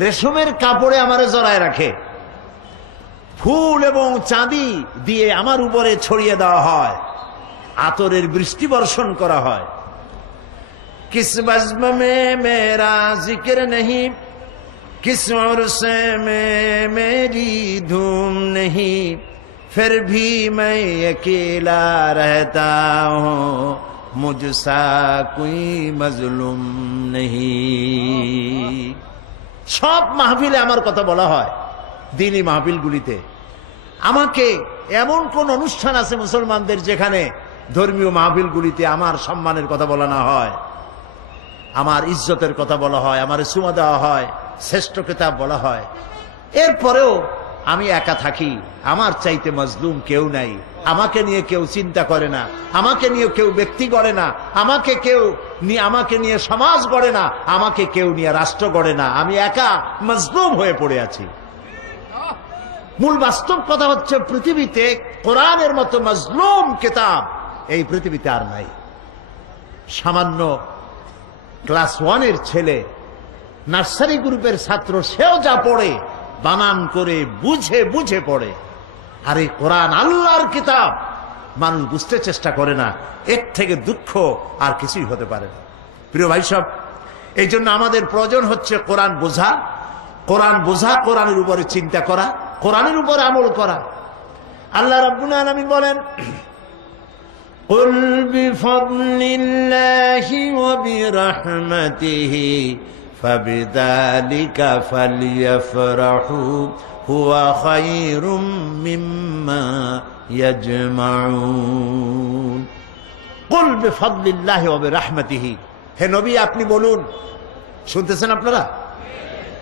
রেশমের কাপড়ে আমারে জড়ায় রাখে, ফুল এবং চাঁদি দিয়ে আমার উপরে ছড়িয়ে দেওয়া হয়, আতরের বৃষ্টি বর্ষণ করা হয়। किस बज़्म में मेरा जिक्र नहीं, किस उर्से में मेरी धूम नहीं, फिर भी मैं अकेला रहता हूँ, मुझसा कोई मजलूम नहीं। সব মাহফিলে আমার কথা বলা হয়, দিনী মাহফিলগুলিতে। আমাকে এমন কোন অনুষ্ঠান আছে মুসলমানদের যেখানে ধর্মীয় মাহফিলগুলিতে আমার সম্মানের কথা বলা না হয়, আমার ইজ্জতের কথা বলা হয়, আমার সুমা দেওয়া হয়, শ্রেষ্ঠ কিতাব বলা হয়। এরপরেও আমি একা থাকি, আমার চাইতে মজলুম কেউ নাই, আমাকে নিয়ে কেউ চিন্তা করে না, আমাকে নিয়ে কেউ ব্যক্তি গড়ে না, আমাকে নিয়ে সমাজ গড়ে না, আমাকে কেউ নিয়ে রাষ্ট্র গড়ে না, আমি একা মজলুম হয়ে পড়ে আছি। মূল বাস্তব কথা হচ্ছে, পৃথিবীতে কোরআনের মতো মজলুম কিতাব এই পৃথিবীতে আর নাই। সামান্য ক্লাস 1-এর ছেলে, নার্সারি গ্রুপের ছাত্র, সেও যা পড়ে বানান করে বুঝে বুঝে পড়ে। আর এই কোরআন আল্লাহর কিতাব মানুষ বুঝতে চেষ্টা করে না, এর থেকে দুঃখ আর কিছুই হতে পারে না। প্রিয় ভাই সব, এই জন্য আমাদের প্রয়োজন হচ্ছে কোরআন বোঝা, কোরআনের উপরে চিন্তা করা, কোরআনের উপরে আমল করা। আল্লাহ রাব্বুল আলামিন বলেন, قل بفضل الله وبرحمته فبذلك فليفرحوا هو خير مما يجمعون। قل بفضل الله وبرحمته, হে নবী আপনি বলুন। শুনতেছেন আপনারা?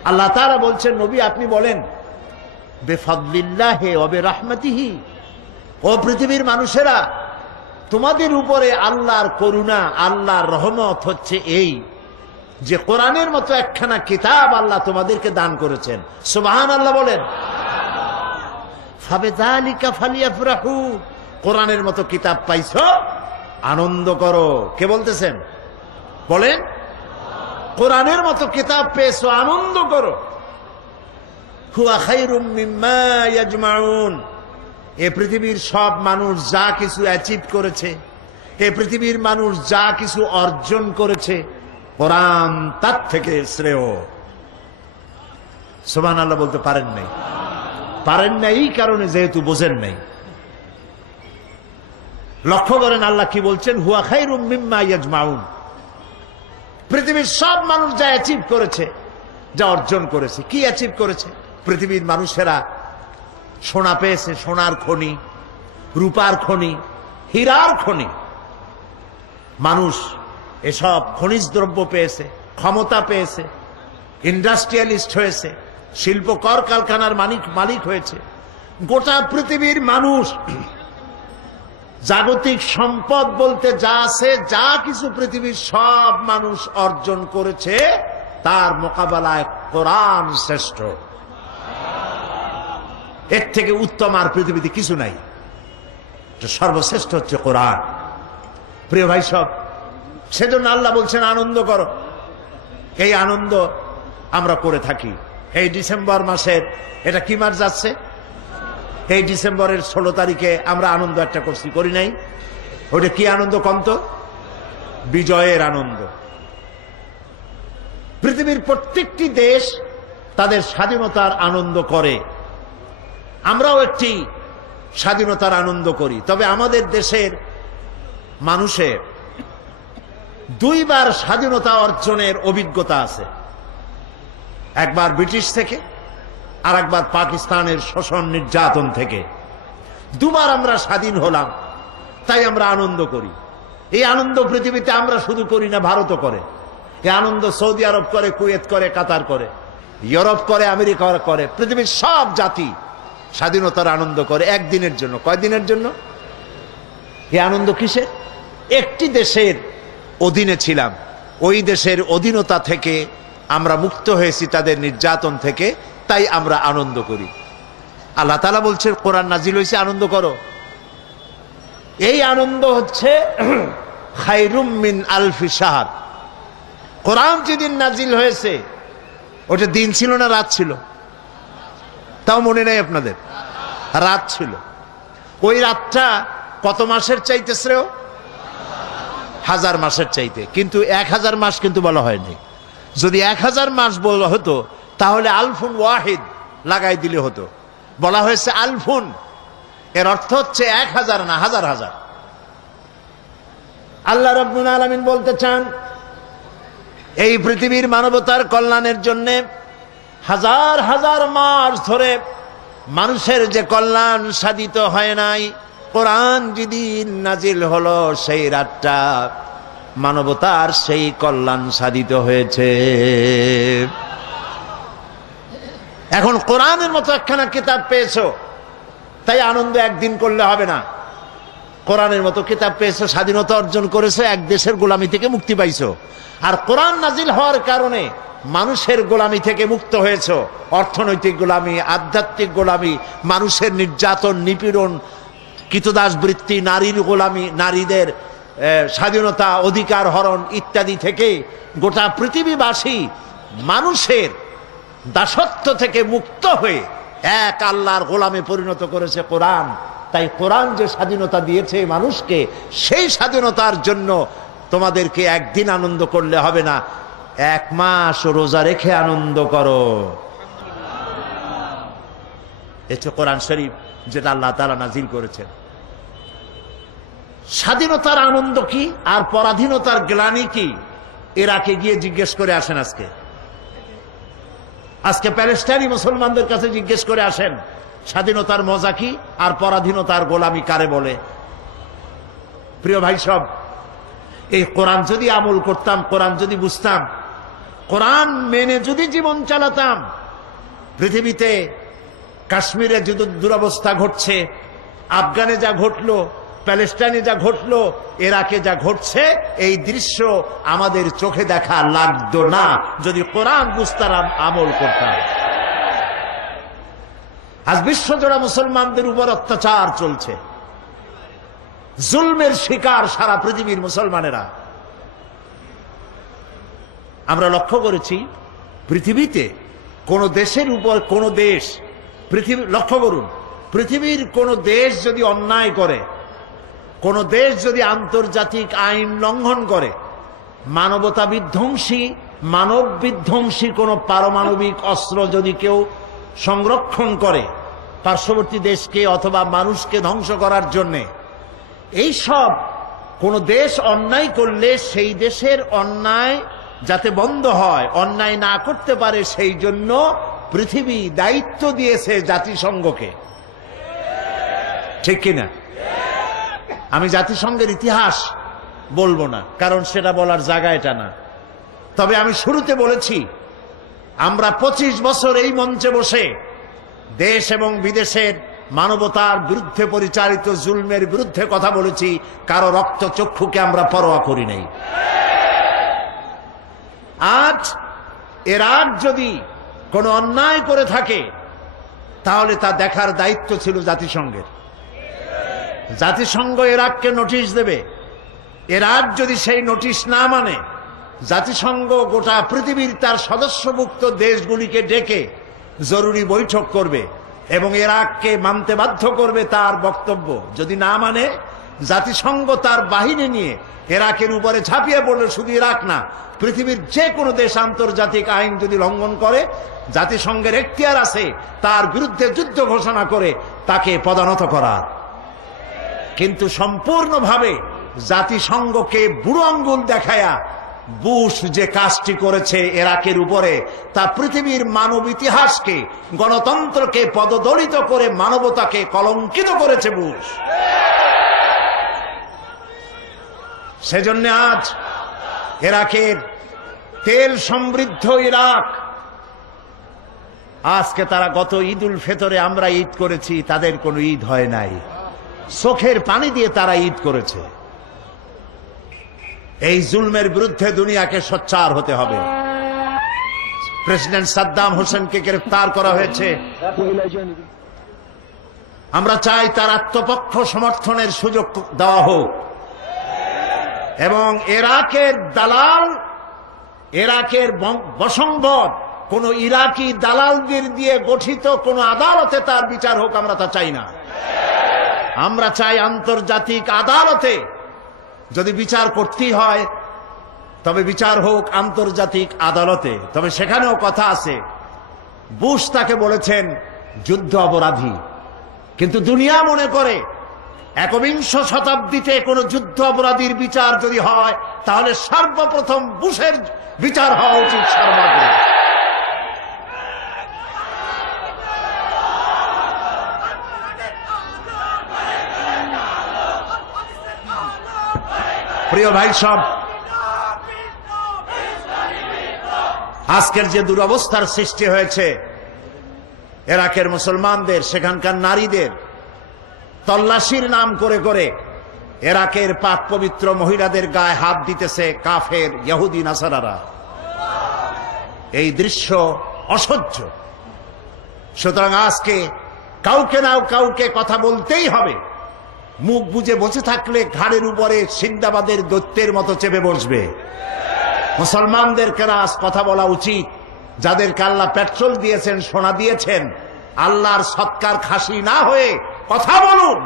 আল্লাহ তাআলা বলছেন, নবী আপনি বলেন, বিফাদলিল্লাহি ওয়া বিরহমাতিহি, ও পৃথিবীর মানুষেরা, তোমাদের উপরে আল্লাহর করুণা, আল্লাহর রহমত হচ্ছে এই যে কোরআনের মতো একখানা কিতাব আল্লাহ তোমাদেরকে দান করেছেন। সুবহানাল্লাহ বলেন। ফাবিযালিকা ফালিয়াফরাহু, কোরআনের মতো কিতাব পাইছো, আনন্দ করো। কে বলতেছেন? বলেন। কোরআনের মতো কিতাব পেয়েছো, আনন্দ করো। হুয়া খায়রুম মিম্মা ইয়াজমাউন, এ পৃথিবীর সব মানুষ যা কিছু অ্যাচিভ করেছে, এ পৃথিবীর মানুষ যা কিছু অর্জন করেছে, কোরআন তার থেকে শ্রেয়। সুবহানাল্লাহ বলতে পারেন নাই? পারেন নাই এই কারণে যেহেতু বোঝেন নাই। লক্ষ্য করেন আল্লাহ কি বলছেন, হুয়া খায়রুম মিম্মা ইয়াজমাউন। পৃথিবীর সব মানুষ যা অ্যাচিভ করেছে, যা অর্জন করেছে, কি অ্যাচিভ করেছে? পৃথিবীর মানুষেরা সোনা পেয়েছে, সোনার খনি, রূপার খনি, হীরার খনি। মানুষ এসব খনিজ দ্রব্য পেয়েছে, ক্ষমতা পেয়েছে, ইন্ডাস্ট্রিয়ালিস্ট হয়েছে, শিল্প কলকারখানার মালিক হয়েছে। গোটা পৃথিবীর মানুষ জাগতিক সম্পদ বলতে যা আছে, যা কিছু পৃথিবীর সব মানুষ অর্জন করেছে, তার মোকাবেলায় কোরআন শ্রেষ্ঠ। এর থেকে উত্তম আর পৃথিবীতে কিছু নাই। সর্বশ্রেষ্ঠ হচ্ছে কোরআন। প্রিয় ভাই সব, সেজন্য আল্লাহ বলছেন আনন্দ করো। এই আনন্দ আমরা করে থাকি। এই ডিসেম্বর মাসের, এটা কি মাস যাচ্ছে? এই ডিসেম্বরের 16 তারিখে আমরা আনন্দ একটা করছি, করি নাই? ওটা কি আনন্দ কন্ত? বিজয়ের আনন্দ। পৃথিবীর প্রত্যেকটি দেশ তাদের স্বাধীনতার আনন্দ করে, আমরাও একটি স্বাধীনতার আনন্দ করি। তবে আমাদের দেশের মানুষের 2 বার স্বাধীনতা অর্জনের অভিজ্ঞতা আছে। একবার ব্রিটিশ থেকে, আর একবার পাকিস্তানের শোষণ নির্যাতন থেকে। 2 বার আমরা স্বাধীন হলাম, তাই আমরা আনন্দ করি। এই আনন্দ পৃথিবীতে আমরা শুধু করি না, ভারতও করে। এই আনন্দ সৌদি আরব করে, কুয়েত করে, কাতার করে, ইউরোপ করে, আমেরিকা করে। পৃথিবীর সব জাতি স্বাধীনতার আনন্দ করে একদিনের জন্য। কয়দিনের জন্য? এই আনন্দ কিসের? একটি দেশের অধীনে ছিলাম, ওই দেশের অধীনতা থেকে আমরা মুক্ত হয়েছি, তাদের নির্যাতন থেকে, তাই আমরা আনন্দ করি। আল্লাহ তাআলা বলছেন কোরআন নাজিল হয়েছে, আনন্দ করো। এই আনন্দ হচ্ছে খায়রুম মিন আলফি শাহর। কোরআন যেদিন নাজিল হয়েছে ওটা দিন ছিল না রাত ছিল? তাও মনে নেই আপনাদের? রাত ছিল। ওই রাতটা কত মাসের চাইতে শ্রেয়? 1000 মাসের চাইতে। কিন্তু 1000 মাস কিন্তু বলা হয়নি। যদি 1000 মাস বলা হতো তাহলে আলফুন ওয়াহিদ লাগাই দিলে হতো। বলা হয়েছে আলফুন, এর অর্থ হচ্ছে 1000 না, হাজার হাজার। আল্লাহ রাব্বুল আলামিন বলতে চান এই পৃথিবীর মানবতার কল্যাণের জন্য হাজার হাজার মাস ধরে মানুষের যে কল্যাণ সাধিত হয় নাই, কোরআন যেদিন নাজিল হলো সেই রাতটা মানবতার সেই কল্যাণ সাধিত হয়েছে। এখন কোরআনের মতো একখানা কিতাব পেয়েছো, তাই আনন্দ একদিন করলে হবে না। কোরআনের মতো কিতাব পেয়েছো, স্বাধীনতা অর্জন করেছো, এক দেশের গোলামি থেকে মুক্তি পাইছো। আর কোরআন নাজিল হওয়ার কারণে মানুষের গোলামি থেকে মুক্ত হয়েছো। অর্থনৈতিক গোলামি, আধ্যাত্মিক গোলামি, মানুষের নির্যাতন, নিপীড়ন, কৃতদাস বৃত্তি, নারীর গোলামি, নারীদের স্বাধীনতা, অধিকার হরণ ইত্যাদি থেকে গোটা পৃথিবীবাসী মানুষের দাসত্ব থেকে মুক্ত হয়ে এক আল্লাহর গোলামে পরিণত করেছে কোরআন। তাই কোরআন যে স্বাধীনতা দিয়েছে মানুষকে, সেই স্বাধীনতার জন্য তোমাদেরকে একদিন আনন্দ করলে হবে না, 1 মাস রোজা রেখে আনন্দ করো। এটা কোরআন শরীফ যেটা আল্লাহ তাআলা নাজিল করেছেন। স্বাধীনতার আনন্দ কি আর পরাধীনতার গ্লানি কি, ইরাকে গিয়ে জিজ্ঞেস করে আসেন। আজকে প্যালেস্টাইনি মুসলমানদের কাছে জিজ্ঞেস করে আসেন স্বাধীনতার মজা কি আর পরাধীনতার গোলামি কারে বলে। প্রিয় ভাই সব, এই কোরআন যদি আমল করতাম, কোরআন যদি বুঝতাম, কোরআন মেনে যদি জীবন চালাতাম, পৃথিবীতে কাশ্মীরে যদি দুরবস্থা ঘটছে, আফগানে যা ঘটলো, প্যালেস্টাইনে যা ঘটলো, ইরাকে যা ঘটছে, এই দৃশ্য আমাদের চোখে দেখা লাগতো না যদি কোরআন বুঝতাম, আমল করতাম। আজ বিশ্বজোড়া মুসলমানদের উপর অত্যাচার চলছে, জুলমের শিকার সারা পৃথিবীর মুসলমানেরা। আমরা লক্ষ্য করেছি পৃথিবীতে কোন দেশের উপর কোন দেশ, লক্ষ্য করুন, পৃথিবীর কোন দেশ যদি অন্যায় করে, কোন দেশ যদি আন্তর্জাতিক আইন লঙ্ঘন করে, মানবতা বিধ্বংসী, মানব বিধ্বংসী কোন পারমাণবিক অস্ত্র যদি কেউ সংরক্ষণ করে পার্শ্ববর্তী দেশকে অথবা মানুষকে ধ্বংস করার জন্য, এই সব কোন দেশ অন্যায় করলে সেই দেশের অন্যায় যাতে বন্ধ হয়, অন্যায় না করতে পারে, সেই জন্য পৃথিবী দায়িত্ব দিয়েছে জাতিসংঘকে। ঠিক কিনা? আমি জাতিসংঘের ইতিহাস বলবো না, কারণ সেটা বলার জায়গা এটা না। তবে আমি শুরুতে বলেছি আমরা 25 বছর এই মঞ্চে বসে দেশ এবং বিদেশের মানবতার বিরুদ্ধে পরিচালিত জুলমের বিরুদ্ধে কথা বলেছি, কারো রক্ত চক্ষুকে আমরা পরোয়া করি নাই। আজ ইরাক যদি কোনো অন্যায় করে থাকে তাহলে তা দেখার দায়িত্ব ছিল জাতিসংঘের। জাতিসংঘ ইরাককে নোটিশ দেবে, ইরাক যদি সেই নোটিশ না মানে, জাতিসংঘ গোটা পৃথিবীর তার সদস্যভুক্ত দেশগুলিকে ডেকে জরুরি বৈঠক করবে এবং ইরাককে মানতে বাধ্য করবে তার বক্তব্য। যদি না মানে, জাতিসংঘ তার বাহিনী নিয়ে ইরাকের উপরে ঝাঁপিয়ে পড়লে, শুধু ইরাক না, পৃথিবীর যে কোনো দেশ আন্তর্জাতিক আইন যদি লঙ্ঘন করে, জাতিসংঘের এখতিয়ার আছে তার বিরুদ্ধে যুদ্ধ ঘোষণা করে তাকে পদানত করা। কিন্তু সম্পূর্ণভাবে জাতিসংঘকে বুড়ো আঙ্গুল দেখায়া বুশ যে কাজটি করেছে ইরাকের উপরে, তা পৃথিবীর মানব ইতিহাসকে, গণতন্ত্রকে পদদলিত করে মানবতাকে কলঙ্কিত করেছে বুশ। সেজন্য আজ ইরাকের তেল সমৃদ্ধ ইরাক, আজকে তারা গত ঈদ উল ফিতরে আমরা ঈদ করেছি, তাদের কোনো ঈদ হয় নাই। চোখের পানি দিয়ে তারা ঈদ করেছে। এই জুলমের বিরুদ্ধে দুনিয়াকে সোচ্চার হতে হবে। প্রেসিডেন্ট সাদ্দাম হোসেনকে গ্রেফতার করা হয়েছে। আমরা চাই তার আত্মপক্ষ সমর্থনের সুযোগ দেওয়া হোক এবং ইরাকের দালাল, ইরাকের বশংবদ কোন ইরাকি দালালদের দিয়ে গঠিত কোন আদালতে তার বিচার হোক, আমরা তা চাই না। আমরা চাই আন্তর্জাতিক আদালতে যদি বিচার করতেই হয় তবে বিচার হোক আন্তর্জাতিক আদালতে। তবে সেখানেও কথা আছে, বুশ তাকে বলেছেন যুদ্ধ অপরাধী, কিন্তু দুনিয়া মনে করে একবিংশ শতাব্দীতে কোন যুদ্ধ অপরাধীর বিচার যদি হয় তাহলে সর্বপ্রথম বুশের বিচার হওয়া উচিত সর্বাগ্রে। প্রিয় ভাই সব, আজকের যে দুরবস্থার সৃষ্টি হয়েছে ইরাকের মুসলমানদের, সেখানকার নারীদের তল্লাশির নাম করে করে ইরাকের পাক পবিত্র মহিলাদের গায়ে হাত দিতেছে কাফের ইহুদি নাসারারা, এই দৃশ্য অসহ্য। সুতরাং আজকে কাউকে না কাউকে কথা বলতেই হবে। মুখ বুজে বসে থাকলে ঘাড়ের উপরে সিন্দাবাদের দৈত্যের মতো চেপে বসবে। মুসলমানদেরকে আজ কথা বলা উচিত। যাদেরকে আল্লাহ পেট্রোল দিয়েছেন, সোনা দিয়েছেন, আল্লাহর সৎকার খাসি না হয়ে কথা বলুন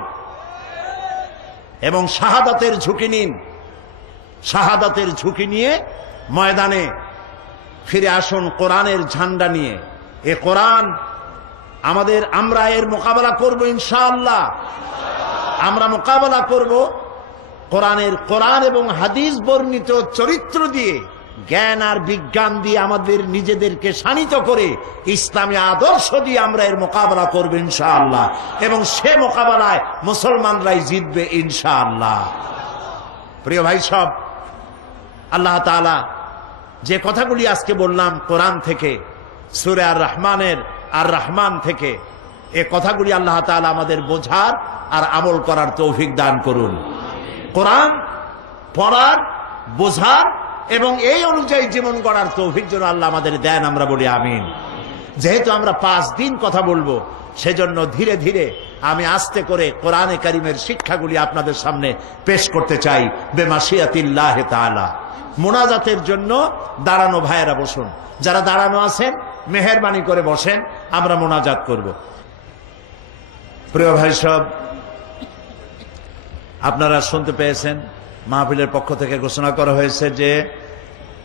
এবং শাহাদাতের ঝুঁকি নিন। শাহাদাতের ঝুঁকি নিয়ে ময়দানে ফিরে আসুন কোরআনের ঝান্ডা নিয়ে। এ কোরআন আমাদের, আমরা এর মোকাবেলা করব ইনশাআল্লাহ। আমরা মোকাবেলা করব কোরআন এবং হাদিস বর্ণিত চরিত্র দিয়ে, জ্ঞান আর বিজ্ঞান দিয়ে আমাদের নিজেদেরকে শানিত করে ইসলামী আদর্শ দিয়ে আমরা এর মোকাবেলা করব ইনশাআল্লাহ। এবং সে মোকাবেলায় মুসলমানরাই জিতবে ইনশাআল্লাহ। প্রিয় ভাই সব, আল্লাহ তাআলা যে কথাগুলি আজকে বললাম কোরআন থেকে, সূরা আর রহমানের আর রহমান থেকে, এ কথাগুলি আল্লাহ তাআলা আমাদের বোঝার আর আমল করার তৌফিক দান করুন। কোরআন পড়ার, বোঝার এবং এই অনুযায়ী জীবন গড়ার তৌফিক যেন আল্লাহ আমাদের দেন, আমরা বলি আমিন। যেহেতু আমরা 5 দিন কথা বলবো, সেজন্য ধীরে ধীরে আমি আস্তে করে কোরআনে কারিমের শিক্ষাগুলি আপনাদের সামনে পেশ করতে চাই বেমাশিয়াতিল্লাহ তাআলা। মোনাজাতের জন্য দাঁড়ানো ভাইয়েরা বসুন, যারা দাঁড়ানো আছেন মেহেরবানি করে বসেন, আমরা মোনাজাত করব। প্রিয় ভাই সব, আপনারা শুনতে পেয়েছেন মাহফিলের পক্ষ থেকে ঘোষণা করা হয়েছে যে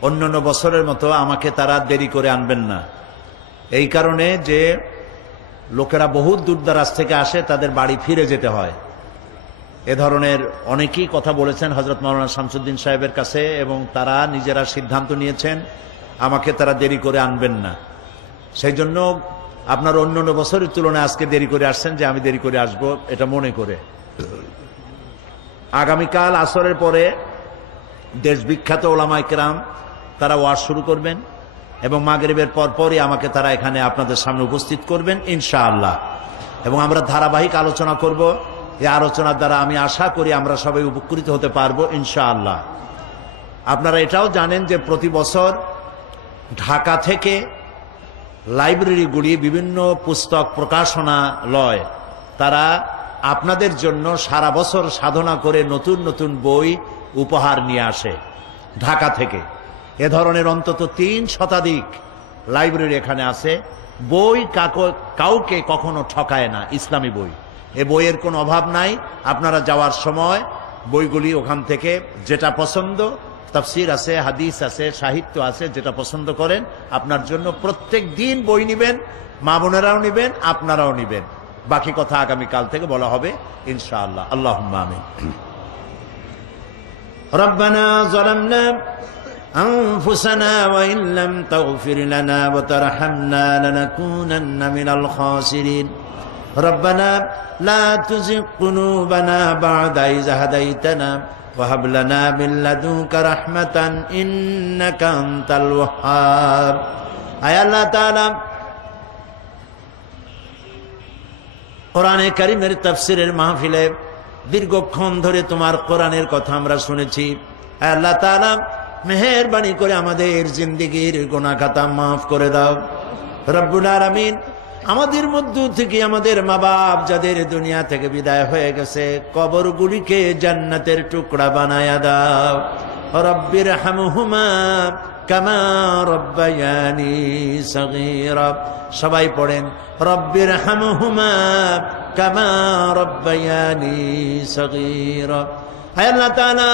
অন্যান্য বছরের মতো আমাকে তারা দেরি করে আনবেন না। এই কারণে যে লোকেরা বহুত দূরদারাজ থেকে আসে, তাদের বাড়ি ফিরে যেতে হয়। এ ধরনের অনেকেই কথা বলেছেন হযরত মাওলানা শামসুদ্দিন সাহেবের কাছে এবং তারা নিজেরা সিদ্ধান্ত নিয়েছেন আমাকে তারা দেরি করে আনবেন না। সেই জন্য আপনার অন্যান্য বছরের তুলনায় আজকে দেরি করে আসছেন, যে আমি দেরি করে আসবো এটা মনে করে। আগামীকাল আসরের পরে দেশ বিখ্যাত ওলামায়ে কেরাম তারা ওয়াজ শুরু করবেন এবং মাগরিবের পরপরই আমাকে তারা এখানে আপনাদের সামনে উপস্থিত করবেন ইনশাআল্লাহ। এবং আমরা ধারাবাহিক আলোচনা করব। এই আলোচনার দ্বারা আমি আশা করি আমরা সবাই উপকৃত হতে পারবো ইনশাআল্লাহ। আপনারা এটাও জানেন যে প্রতি বছর ঢাকা থেকে লাইব্রেরিগুলি, বিভিন্ন পুস্তক প্রকাশনালয়, তারা আপনাদের জন্য সারা বছর সাধনা করে নতুন নতুন বই উপহার নিয়ে আসে ঢাকা থেকে। এ ধরনের অন্তত 3 শতাধিক লাইব্রেরি এখানে আছে। বই কাউকে কখনো ঠকায় না, ইসলামী বই। এ বইয়ের কোনো অভাব নাই। আপনারা যাওয়ার সময় বইগুলি ওখান থেকে যেটা পছন্দ, তাফসীর আছে, হাদিস আছে, সাহিত্য আছে, যেটা পছন্দ করেন আপনার জন্য প্রত্যেক দিন বই নিবেন। মা বোনেরাও নিবেন, আপনারাও নিবেন। বাকি কথা আগামীকাল থেকে বলা হবে ইনশাআল্লাহ। আল্লাহুম্মা আমিন। রব্বানা যালামনা আনফুসানা ওয়া ইন লাম তাগফির লানা ওয়া তারহামনা লানাকুনান্না মিনাল খাসিরিন। রব্বানা লা তুযিগ কুলুবানা বা'দা ইয হাদাইতানা وهب لنا من لدنك رحمة إنك أنت الوهاب আয় আল্লাহ তাআলা কোরআনে কারীমের তাফসীরের মাহফিলে দীর্ঘক্ষণ ধরে তোমার কোরআনের কথা আমরা শুনেছি। আয় আল্লাহ তাআলা মেহেরবানি করে আমাদের জিন্দেগীর গুনাহ খাতা মাফ করে দাও রব্বুল আলামিন। আমাদের মধ্য থেকে আমাদের মা বাপ যাদের দুনিয়া থেকে বিদায় হয়ে গেছে কবরগুলিকে জান্নাতের টুকরা বানায়া দাও। রব্বির হামহুমা কামা রব্বায়ানি সগীরা। সবাই পড়েন রব্বির হামহুমা কামা রব্বায়ানি সগীরা। হে আল্লাহ তাআলা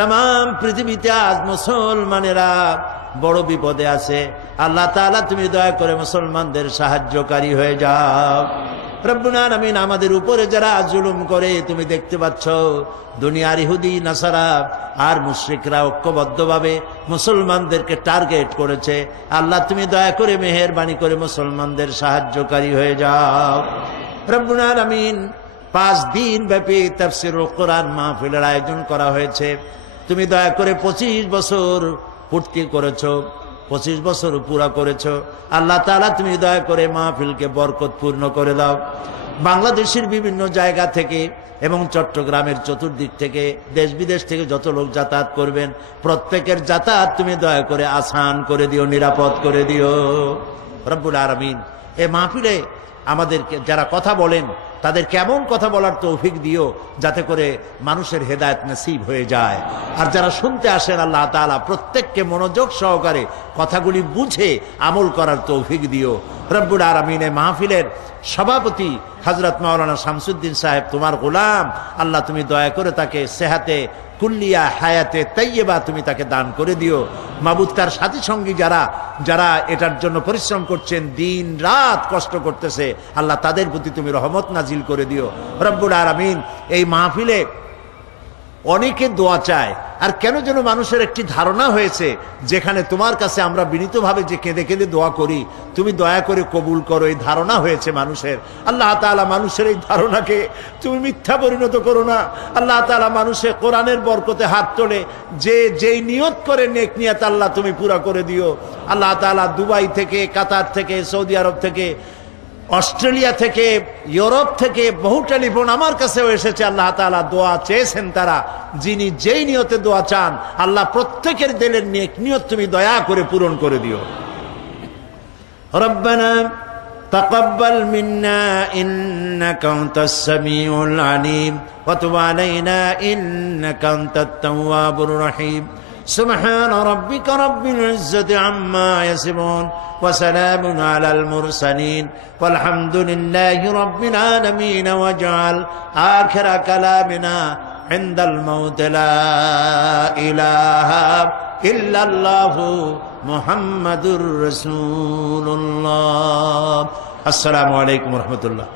तमाम পৃথিবীতে আজ মুসলমানেরা বড় বিপদে আছে। আল্লাহ তাআলা তুমি দয়া করে মুসলমানদের সাহায্যকারী হয়ে যাও রব্বুল আলামিন। আমাদের উপরে যারা জুলুম করে তুমি দেখতে পাচ্ছ, দুনিয়ার ইহুদি নাসারা আর মুশরিকরা ঐক্যবদ্ধভাবে মুসলমানদেরকে টার্গেট করেছে। আল্লাহ তুমি দয়া করে মেহেরবানি করে মুসলমানদের সাহায্যকারী হয়ে যাও রব্বুল আলামিন। 5 দিন ব্যাপী তাফসীরুল কোরআন মাহফিলের আয়োজন করা হয়েছে। তুমি দয়া করে 25 বছর পূর্তি করেছো, 25 বছর পুরা করেছো। আল্লাহ তাআলা তুমি দয়া করে মাহফিলকে বরকতপূর্ণ করে দাও। বাংলাদেশের বিভিন্ন জায়গা থেকে এবং চট্টগ্রামের চতুর্দিক থেকে দেশ বিদেশ থেকে যত লোক যাতায়াত করবেন প্রত্যেকের যাতায়াত তুমি দয়া করে আসান করে দিও, নিরাপদ করে দিও রব্বুল আলামিন। এই মাহফিলে আমাদেরকে যারা কথা বলেন তাদের কেমন কথা বলার তৌফিক দিও যাতে করে মানুষের হেদায়েত নসিব হয়ে যায়। আর যারা শুনতে আসেন আল্লাহ তাআলা প্রত্যেককে মনোযোগ সহকারে কথাগুলি বুঝে আমল করার তৌফিক দিও রব্বুল আলামিন। মাহফিলের সভাপতি হযরত মাওলানা শামসুদ্দিন সাহেব তোমার গোলাম, আল্লাহ তুমি দয়া করে তাকে সেহাতে কুল্লিয়া হায়াতে তাইয়্যিবা তুমি তাকে দান করে দিও। মাবুদ তার সাথী সঙ্গী যারা যারা এটার জন্য পরিশ্রম করছেন, দিন রাত কষ্ট করতেছে, আল্লাহ তাদের প্রতি তুমি রহমত নাজিল করে দিও রব্বুল আলামিন। এই মাহফিলে অনেকে দোয়া চায়, আর কেন যেন মানুষের একটি ধারণা হয়েছে যেখানে তোমার কাছে আমরা বিনীতভাবে যে কেঁদে কেঁদে দোয়া করি তুমি দয়া করে কবুল করো, এই ধারণা হয়েছে মানুষের। আল্লাহ তাআলা মানুষের এই ধারণাকে তুমি মিথ্যা পরিণত করো না। আল্লাহ তাআলা মানুষের কোরআনের বরকতে হাত তোলে যেই নিয়ত করে নেক নিয়ত আল্লাহ তুমি পুরা করে দিও। আল্লাহ তাআলা দুবাই থেকে, কাতার থেকে, সৌদি আরব থেকে, অস্ট্রেলিয়া থেকে, ইউরোপ থেকে বহু টেলিফোন আমার কাছেও এসেছে। আল্লাহ তাআলা দোয়া চেয়েছেন তারা, যিনি যেই নিয়তে দোয়া চান আল্লাহ প্রত্যেকের দিলের নেক নিয়ত তুমি দয়া করে পূরণ করে দিও। রব্বানা তাকাব্বাল মিন্না ইন্নাকা আনতাস সামিউল আলিম ওয়া তুব আলাইনা ইন্নাকা আনতাত তাওয়াবুর রহিম। سبحان ربك رب العزة عما يصفون وسلام على المرسلين والحمد لله رب العالمين واجعل آخر كلامنا عند الموت لا إله إلا الله محمد رسول الله। السلام عليكم ورحمة الله।